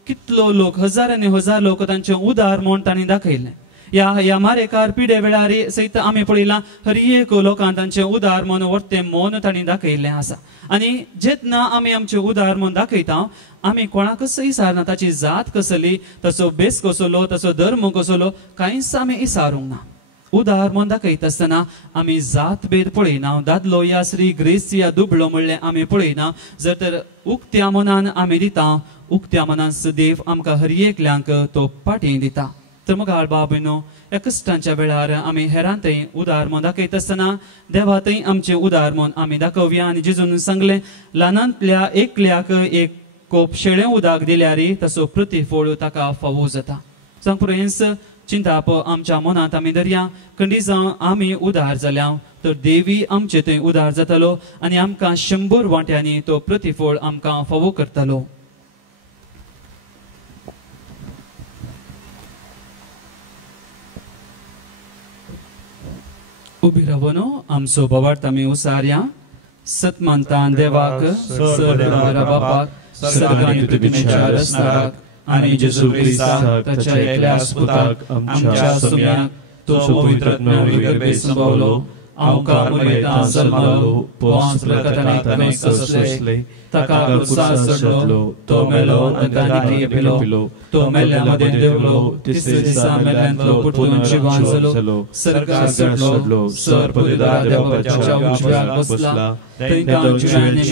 कितलो लोक हजार आनी हजार लोक तांचें उदार मन तांणी दाखयलें या मारेकार पिडे वेळार सयत आमी पळयलां हर एक लोकांक तांचें उदार मन वर्तें मन तांणी दाखयल्लें आसा आनी जेन्ना आमी आमचें उदार मन दाखयता आमी कोणाकच इसारना ताची जात कसली ताचो बेस कसलो ताचो धर्म कसलो कांयच आमी इसारूंक ना उदार मन दाखयता आसतना आमी जात भेद पळयना दादलो या स्त्री ग्रेस या दुबळो म्हणलें आमी पळयना जर तर उक्त्या मनान आमी दिता उक्त्या मनान देव आमकां हर एकल्यांक तो पाटी दिता तर मग बाबनो ह्या कश्टांच्या वेळार आमी हेरांतय उदार मन दाखयता आसतना देवातय आमचें उदार मन आमी दाखोवया आनी जेजून सांगलें ल्हानांतल्या एकल्याक एक कोप शेळें उदक दिल्यार ताचो प्रतिफळ ताका फावो जाता सांग पुरो हेंच चिंताप आमच्या मनांत आमी धरया खंडी जावं आमी उदार जाल्या तर देवी आमचे थंय उदार जातालो आनी आमकां 100 वांट्यांनी तो प्रतिफळ आमकां फावो करतालो उबी रावनो आमचो बोवार्थ आमी उसारया सतमंतान देवाक सर्वरा बापाक सर्गांत विचार आसतात आनी जेजू क्रिस्ताक ताच्या एकल्या पुताक आमच्या सोम्याक तो पवित्र गर्भे संभवलो आमकां मुर्मेता जल्मालो पोंस प्रकटनांत कसले ताका क्रुसार चढलो तो मेलो आनी पिलो तो मेल्ल्यामध्ये देवलो तिसरे दिसा मेल्ल्यांतलो परतून जिवान जालो सर्गार चढलो सर पदवीदार देवाच्या उजव्याक बसला तेंकां जिवांनी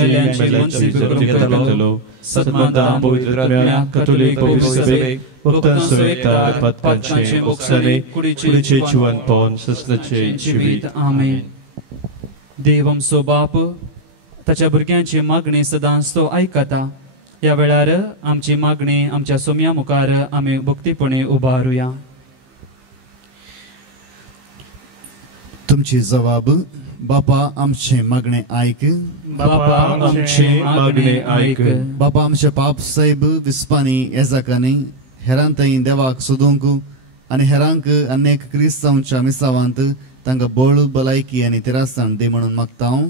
मेल्ल्यांची मनसी करतलो सतमंतान पवित्र आत्म्या कॅथोलिक पवित्र सभेक भक्तां सयता पातकांचे मोक्षाने कुडीचे जिवनपण सस्ताचे जिवीत आमेन देव आमचो बाप ताच्या भुरग्यांची मागणी सदांच तो आयकता ह्या वेळार आमची मागणी आमच्या सोम्या मुखार आमी भक्तीपणे उबारुया तुमची जबाब बापा आमचे मागणे आयक बापा आमचे मागणे आयक बापा आमचे पाप साहेब विस्पानी येजाकानी हेरांतय देवाक सोदूंक आनी हेरांक अनेक क्रिस्तांवच्या मिसावांत तांकां बळ भलायकी आनी तिरासाण दी म्हणून मागता हांव.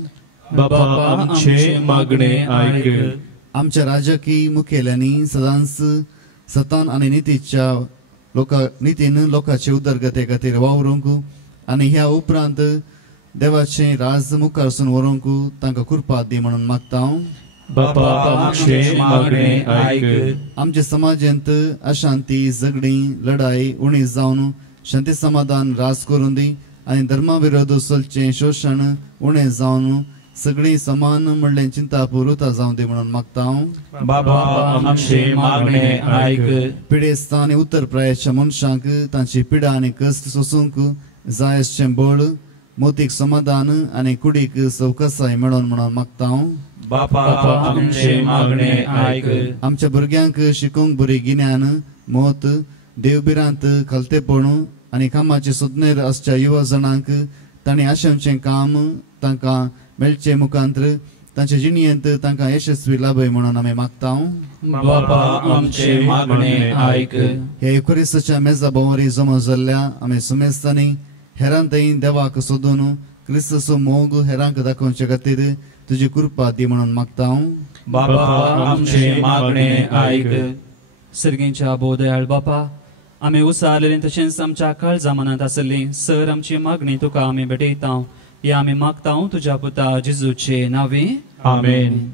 बापा आमचे मागणे आयक. आमच्या राजकीय मुखेल्यांनी सदांच सतान आनी नितीन लोकांचे उदरगते खातीर वावरूंक आनी ह्या उपरांत देवाचें राज मुखारसून व्हरूंक तांकां कृपा दी म्हणून मागता हांव. बापा आमचे मागणे आयक. आमच्या समाजांत अशांती झगडी लढाई उणी जावन शांती समाधान राज करून दी आनी धर्माविरोध चलचें शोशण उणें जावन सगळीं समान म्हणलें चिंतापूर्वता जावं दी म्हणून मागता हांव. बाबा आमचे मागणे आयक. पिडेस्त आनी उत्तर प्रयाच्या मनशांक तांची पिडा आनी कश्ट सोसूंक जाय आसचें बळ मोतीक समाधान आनी कुडीक सवकसाय मेळोन म्हणून मागता हांव. बापा आमचे मागणे आयक. आमच्या भुरग्यांक शिकूंक बरी गिन्यान मोत देवबिरांत खलतेपण आनी कामाचे सुज्ञेर आसच्या युवा जणांक तांणी आशेवचें काम तांकां मेळचे मुखांतर तांचे जिणयेंत तांकां यशस्वी लाभय म्हणून आमी मागता हांव. बापा आमचे मागणे आयक. ह्या युक्रिस्ताच्या मेजा भोंवरी जमा जाल्ल्या आमी सुमेस्तांनी हेरांतय देवाक सोदून क्रिस्ताचो मोग हेरांक दाखोवचे खातीर तुजी कृपा दी म्हणून मागता हांव. बापा आमचे मागणे आयक. सर्गींच्या बोदयाळ बापा आमी उसारलेलीं तशेंच आमच्या काळजा मनांत आसलीं सर आमची मागणी तुका आमी भेटयता हे आमी मागता तुज्या पुता जेजूचे नांवे. आमेन.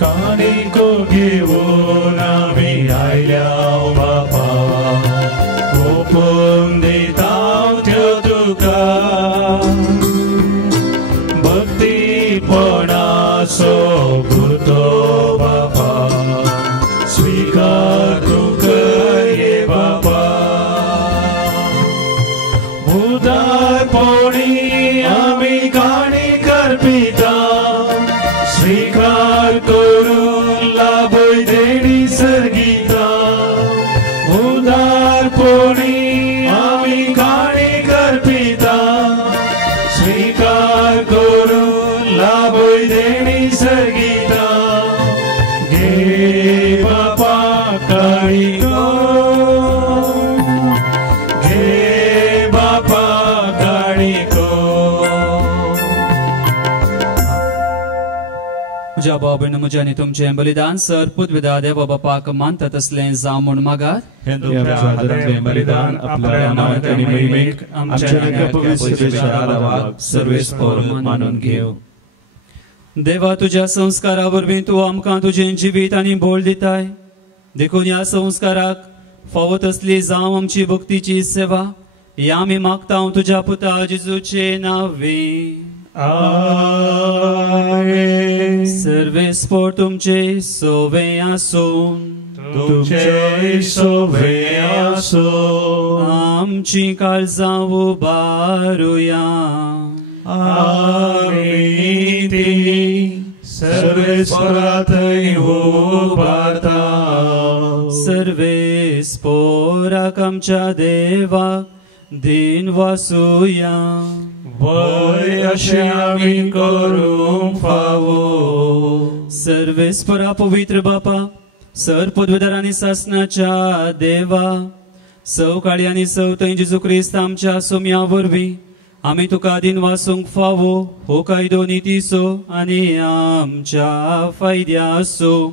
काणिको घेऊन आमी आयल्या बापा ओपून दिता त्यो तुका भक्तीपणाचो भुतो बापा स्वीकार तुका ये बापा उदारपणी आमी काणी करपिता स्वीकार करून लाभय देणी सर्गीता उदारपणी आमी काणी करपिता स्वीकार करून लाभय देणी सर्गीता घे बापा काळी घे बापा काळी म्हज्या भाव भयण म्हज्यानी तुमचें बलिदान सर पुतविदा देवा बापाक मानतात असलें जावं म्हूण मागात. बलिदान आपल्या नावांत आनी महिमेक आमच्या पवित्र आदाराक सर्वेस्पर मानून घेव. देवा तुज्या संस्कारा वरवीं तूं आमकां तुजें जिवीत आनी बोल दिताय देखून ह्या संस्काराक फावत असली जावं आमची भक्तीची सेवा ह्या आमी मागता तुज्या पुता जेजूचे नांवे. आमेन. सर्वेस्पर तुमचे सोवे आसून तुमचे सोवे आसून आमची काळजां उबारुया. आमी ती सर्वेस्परांतय उबारता. सर्वेस्पराक आमच्या देवाक दिन वासुया. वय अशें आमी करूंक फावो. सर्वेस्परा पवित्र बापा सर पदवीधर आनी सासणाच्या देवा सवकाळी आनी सवतय जेजू क्रिस्त आमच्या सोम्या वरवीं आमी तुका दिन वासूंक फावो हो कायदो नितीसो आनी आमच्या फायद्या आसो.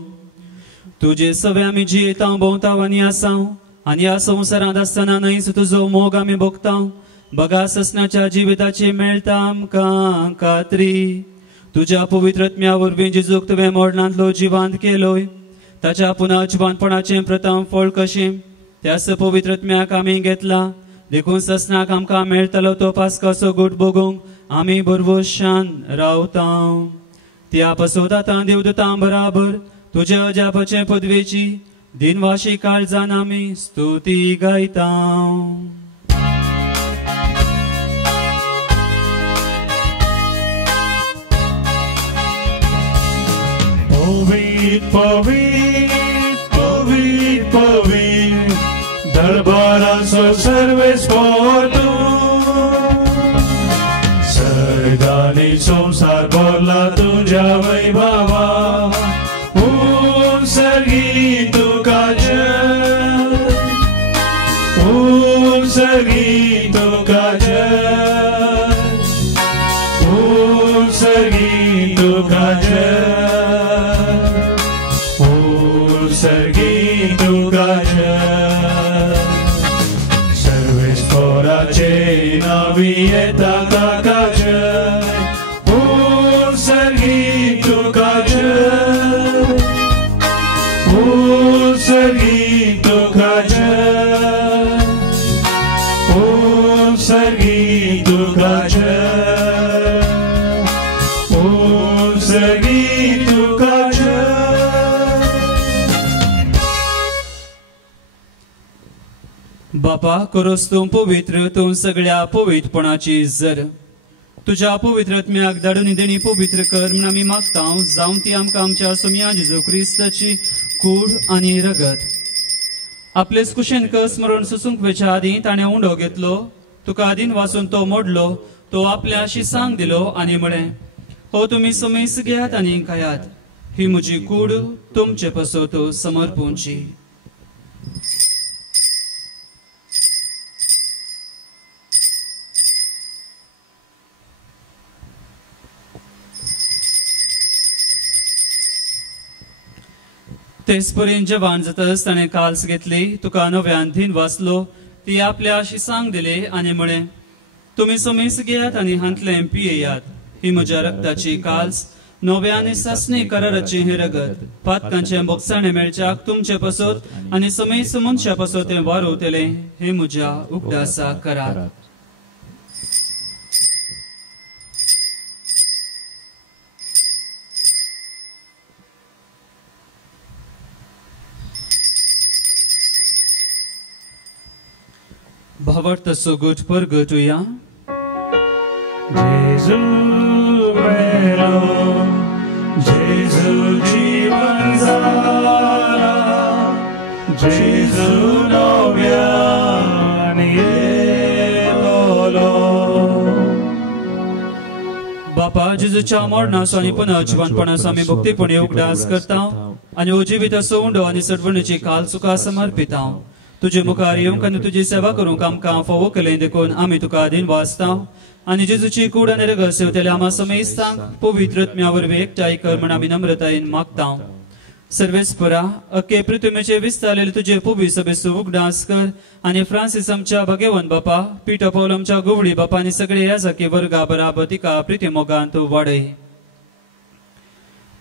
तुजे सवे आमी जियेता भोंवता आनी आसां आनी ह्या संवसारांत आसतना न्हयच तुजो मोग आमी भोगता. बगा ससनाच्या जिविताची मेळटा आमकां खात्री. तुज्या पवित्रत्म्या वरवीं जेजूक तुवें मरणांतलो जिवांत केलोय ताच्या पुना जिवांतपणाचें प्रथम फळ कशें त्याच पवित्रत्म्याक आमी घेतला देखून ससनाक आमकां मेळटलो तो पास्काचो गूट भोगूंक आमी बरवशान रावता. त्या पासोत आतां देवदूतां बराबर तुज्या अजापाचे पदवेची दिनवाशी काळजान आमी स्तुती गायता. Pavit, pavit, pavit, दरबाराचो सर्वेस्पोर तूं सर्गांनी संसार भरला तुझ्या वैभवा सर्गी तुका जय सर्गी तुका जय सर्गी तुका जय सर्गी तुका जय सर्वेस्पोराचे नावी येता ताका जय सर्गी तुका जय सर्गी तुका जय सर्गी तुका जय सर्गी तुका जय बापा करोस तूं पवित्र तूं सगळ्या पवित्रपणाची जर तुझ्या पवित्रत्म्याक धाडून देणी पवित्र कर म्हण आमी मागता जावं ती आमकां आमच्या सोम्या जेजू क्रिस्ताची कूड आनी रगत आपलेच कुशेन स्मरण सुसूंक वेच्या आदी ताणें उंडो घेतलो तुका आदीन वाचून तो मोडलो तो आपल्या शिसांक दिलो आनी म्हळें हो तुमी समेस घेयात आनी खायात ही म्हजी कूड तुमचे पसत समर्पूंची तेच पर्यंत जेवण जाताच ताणें काल्स घेतली तुका नव्यान धीन वाचलो ती आपल्या शिसांक दिले आनी म्हळें तुमी समेस घेयात आनी हांतलें पियेयात ही म्हज्या रक्ताची काल्स नव्यान सासणी कराराची हे रगत पातकांचे मोगसाणे मेळच्याक तुमचे पसत आनी समेस मनशा पसत तें वारोवतलें हे म्हज्या उगडासा करात भावार्थ सोगोट परगटुया जेजू मेरो जेजू जीवन जाला जेजू नव्यान येतलो बापा जेजूच्या मरणाचो आनी पुनः जिवनपणाचो आमी भक्तीपणे उगडास करता आनी हो जिवीत असो उंडो आनी सडवणीची काल तुका समर्पिता तुझे मुखार येवंक आनी तुजी सेवा करूंक आमकां फोव केलें देखून आमी तुका आदीन वाचता आनी जेजूची कूड आनी रगत सेवतले आमा समेस्तांक पवित्रत्म्या वरवीं एकठांय कर म्हण आमी नम्रतायेन मागता सर्वेस्परा अख्खे पृथ्वीचे विस्तारलेले तुजे पुबी सभेचो उगडास कर आनी फ्रांसीस आमच्या भगेवन बापा पिटर पौल आमच्या गुवळी बापा आनी सगळे याजकी वर्गा बराबर तिका प्रिती मोगान तूं वाडय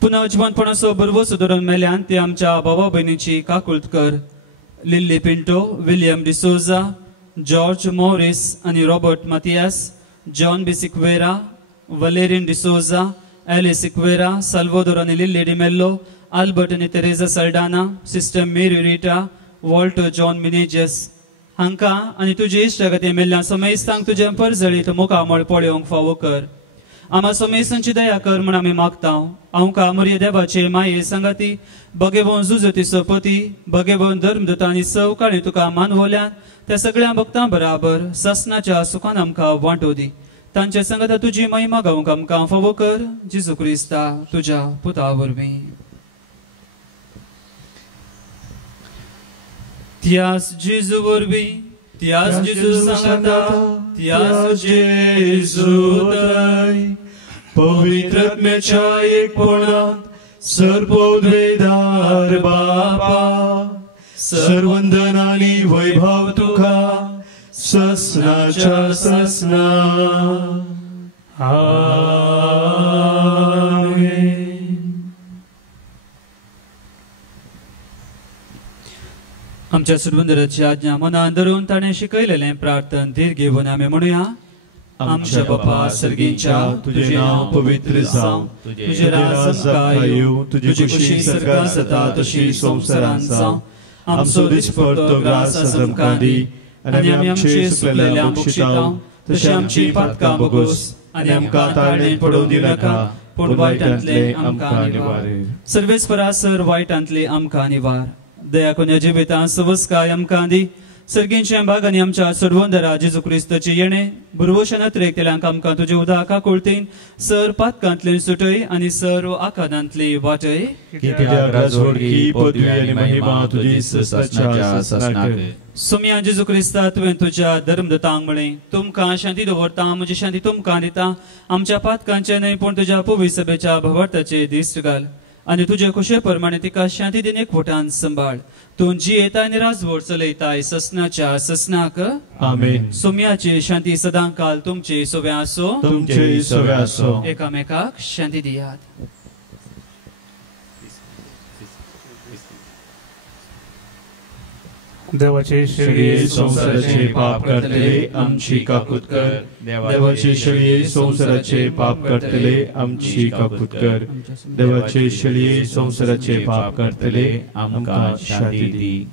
पुनः जिवनपणाचो बरवो सुदारून मेल्यान ते आमच्या भावा भयणीची काकुळट कर lily Pinto William D'Souza George Morris आणि रॉबर्ट मातियास जॉन बी सिक्वेरा वलेरिन डिसोजा एलिस सिक्वेरा साल्वादोर आणि लिली डिमेल्लो आल्बर्ट आणि तेरेजा सल्डाना सिस्टर मेरी रिटा वॉल्टर जॉन मिनेजेस हांका आणि तुझे इश्टगती मेल्ल्या समेस्तांक तुझे परजळीत मुखामळ पळोवंक फावो कर आमा समेस्तांची दया कर म्हण आमी मागता आमकां मर्या देवाचे माये संगती भगेवन झुजती सपती भगेवन धर्मदत्ता आनी सवकाळी तुका मानवल्यान त्या सगळ्या भक्तां बराबर ससनाच्या सुखान आमकां वांटो दी तांचे संगता तुजी महिमा गावंक आमकां फावो कर जेजू क्रिस्ता तुज्या पुता वरवीं त्यास जेजू वरवीं त्यास जेजू सांगता त्यास जेजू दय पवित्रत्म्याच्या एकपणात सर्वोद्वेदार बापा सर्वंदन आणि वैभव तुका ससनाच्या ससना आमेन. आमच्या सुरवंदराची आज्ञा मनान धरून ताणें शिकयलेलें प्रार्थन धीर घेवन आमी म्हणुया आमच्या बापा सर्गीच्या तुझे नाव पवित्र जावं तुझे राज येवं तुझी खुशी सर्गांत जाता तशी संवसारांत जावं आमचो दिसपडतो ग्रास आमकां दी आनी आमी आमचे सुकलेल्या बक्षितां तशी आमची पातकां बोगोस आनी आमकां ताळणेंत पडोवं दिनाका पूण वायटांतले आमकां निवार सर्वेस्परा सर वायटांतले आमकां निवार दया कोण्या जिवितां सवस्काय आमकां दी सर्गींच्या भागांनी आमच्या सर्वोंदरा जेजू क्रिस्ताचे येणे बुरवोशनात रेकतेल्यांक आमकां तुजे उदका कुळतीन सर पातकांतले सुटय आनी सर्व आकारांतली वाटय कित्याक राजवडकी पदवी आनी महिमा तुजी सदांच्या ससनाक सुम्या जेजू क्रिस्ता तुवें तुज्या धर्मदतांक म्हळें तुमकां शांती दवरता म्हजी शांती तुमकां दिता आमच्या पातकांचे न्हय पूण तुज्या पवित्र सभेच्या भवार्थाचे दिश्ट घाल आनी तुजे खुशे प्रमाणे तिका शांती दिन एकवटान सांबाळ तूं जी येता आनी राजवट चलयताय ससनाच्या ससनाक आमेन सुम्याची शांती सदां काल तुमचे सोबे आसो तुमचे सवे आसो एकामेकाक शांती दियात देवाचे शरीर संसाराचे पाप करतले आमची काकूत कर देवाचे शरीर संसाराचे पाप करतले आमची काकूत कर देवाचे शरीर संसाराचे पाप करतले आमकां शांती दी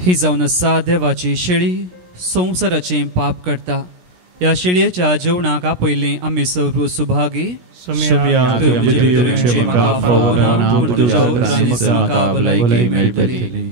ही जावन आसा देवाची शेळी संसाराचे पाप करता या शेळयेच्या जेवणाक आपयली आमी सर्व सुभागी सुम्या तुझे म्हाका फावना तुज्या उपरांत म्हाका भलायकी मेळटली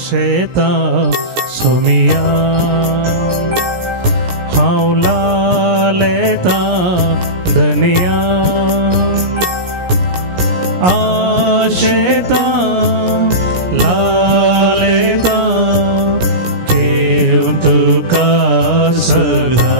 शेता सुमिया हावला लेता धनिया आशेता लालेता केव तुका सदा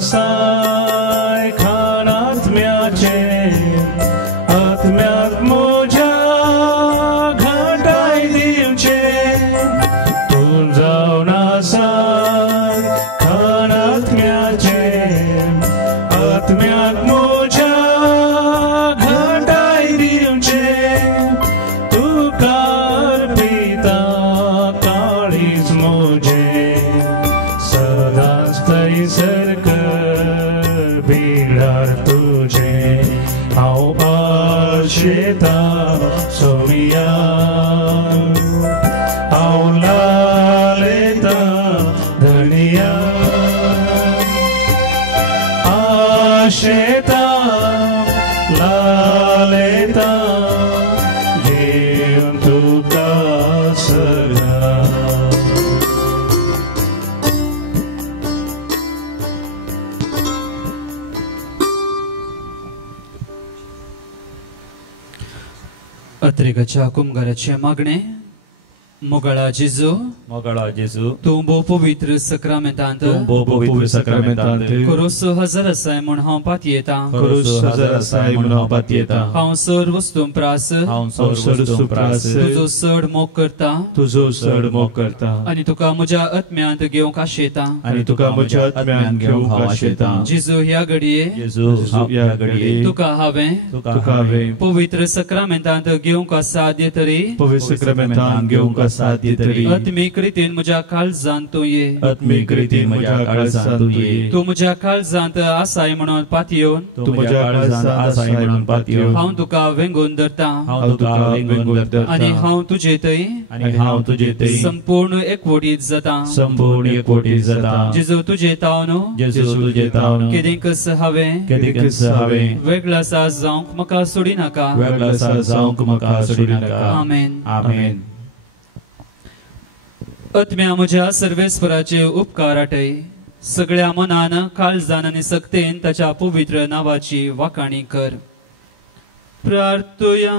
साय खानात म्याचे आत्म्यात मोजा घाटाय दिवचे तू जावन साय खानात म्याचे आत्म्यात मोजा घाटाय दिवचे तू कार पिता काळीज मोजे सदांच थंयसर तुझे हांव आशेता सोमिया हांव लालेता धनिया आशेता लालेता घेवन तुका सदा अत्रेकाच्या कुंभाराचे मागणे मोगळा जेजू तूं भोव पवित्र सक्रामेंतांत करोस हजर आसाय म्हूण हांव पातयेता हांव सर वस्तू प्रास तुजो चड मोग करता आनी तुका म्हज्या आत्म्यांत घेवंक आशेता जेजू ह्या घडये तुका हांवें पवित्र सक्रामेंतांत घेवंक साध्य तरी आत्मीक रितीन म्हज्या काळजांत तूं ये तूं म्हज्या काळजांत आसाय म्हणून पातयेवन हांव तुका वेंगून धरता आनी हांव तुजे थंय संपूर्ण एकवटीत जाता जेजू तुजे तावन केदेंकस हांवें वेगळा सास जावंक म्हाका सोडी नाका आमेन आत्म्या म्हज्या सर्वेस्पराचे उपकार आठय सगळ्या मनान काळजान आनी सक्तेन ताच्या पवित्र नावाची वाखाणी कर. प्रार्थुया.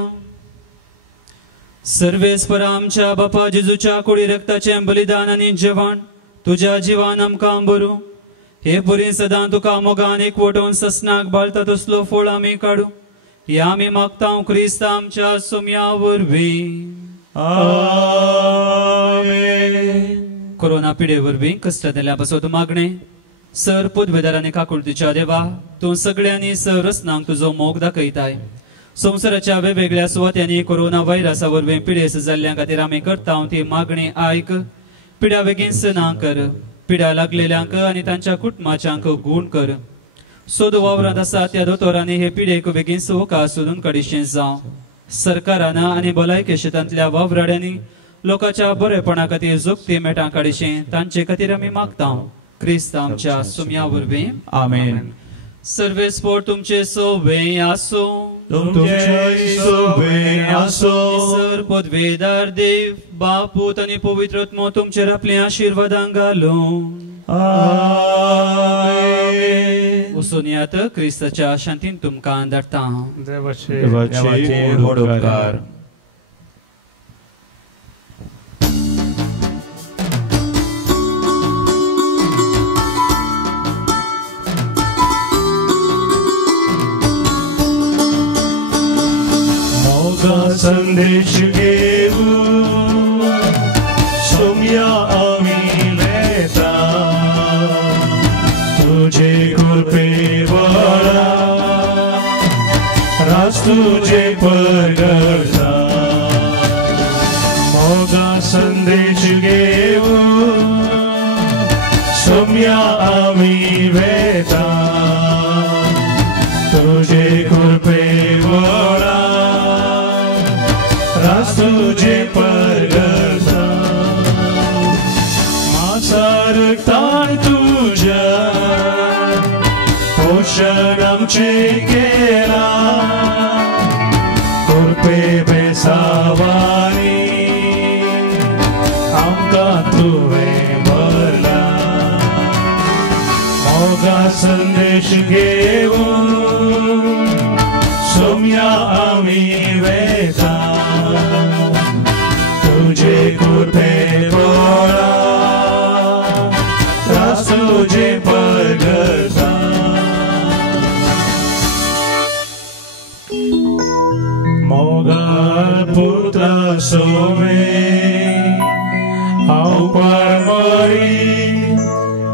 सर्वेस्परा आमच्या बापा जेजूच्या कुडी रक्ताचे बलिदान आनी जेवण तुझ्या जिवान आमकां बरू हे पुरी सदां तुका मोगान एकवटून ससनाक बाळता तसलो फळ आमी काडू हे आमी मागता क्रिस्त आमच्या सोम्या वरवीं. आमेन. कोरोना पिडे वरवीं कश्ट दिल्या पासून मागणे सर पुदवेदार आनी काकुळतीच्या देवा तूं सगळ्यांनी सर रसनांक तुजो मोग दाखयताय. संवसाराच्या वेगवेगळ्या सुवात्यांनी कोरोना व्हायरसा वरवीं पिडेस जाल्ल्या खातीर आमी करता ती मागणी आयक. पिड्या बेगीन ना कर. पिड्या लागलेल्यांक आनी तांच्या कुटुंबाच्यांक गूण कर. सोद वावरांत आसा त्या दोतोरांनी हे पिडेक बेगीन सोका सोदून काडिशें जावं. सरकारान आनी भलायकी क्षेत्रांतल्या वावराड्यांनी लोकांच्या बरेपणा खातीर जोगती मेटां काडिशें तांचे खातीर आमी मागता. क्रिस्त आमच्या सोम्या वरवीं. आमेन. सर्वेस्पोर तुमचे सोवे आसो. तुमचे सोबे आसो. सर पदवेदार देव बापूत आनी पवित्रत्मो तुमचेर आपले आशिर्वादां घालून. आमेन. वचून येयात क्रिस्ताच्या शांतीन तुमकां धाडटा. देवाचे व्हड उपकार. संदेश घेऊन सोम्या आम्ही वेता तुझे कृपे वळा रास तुझे परगडता. मोगा संदेश घेऊन सोम्या आम्ही वेता तुझे कृपे वळा तुझे परगडता. मासारताय तुझ्या पोषण आमचे केला कृपे बेसावारी आमकां तुवें भरला. मोगा संदेश घेऊन सोम्या आमी वेता तुझे कृपे बोळा रास तुझे परगडता. मोगाळ पुत्र सोवे हांव परमरी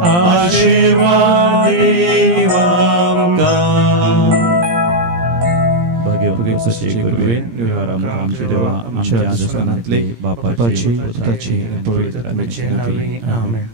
आशिर्वाद दिवा आमकां. सच्चे गुरुवेन आमचे देवा आमच्या आसमानातले बापाची पुत्राची पवित्र आत्म्याची नावे. आमेन.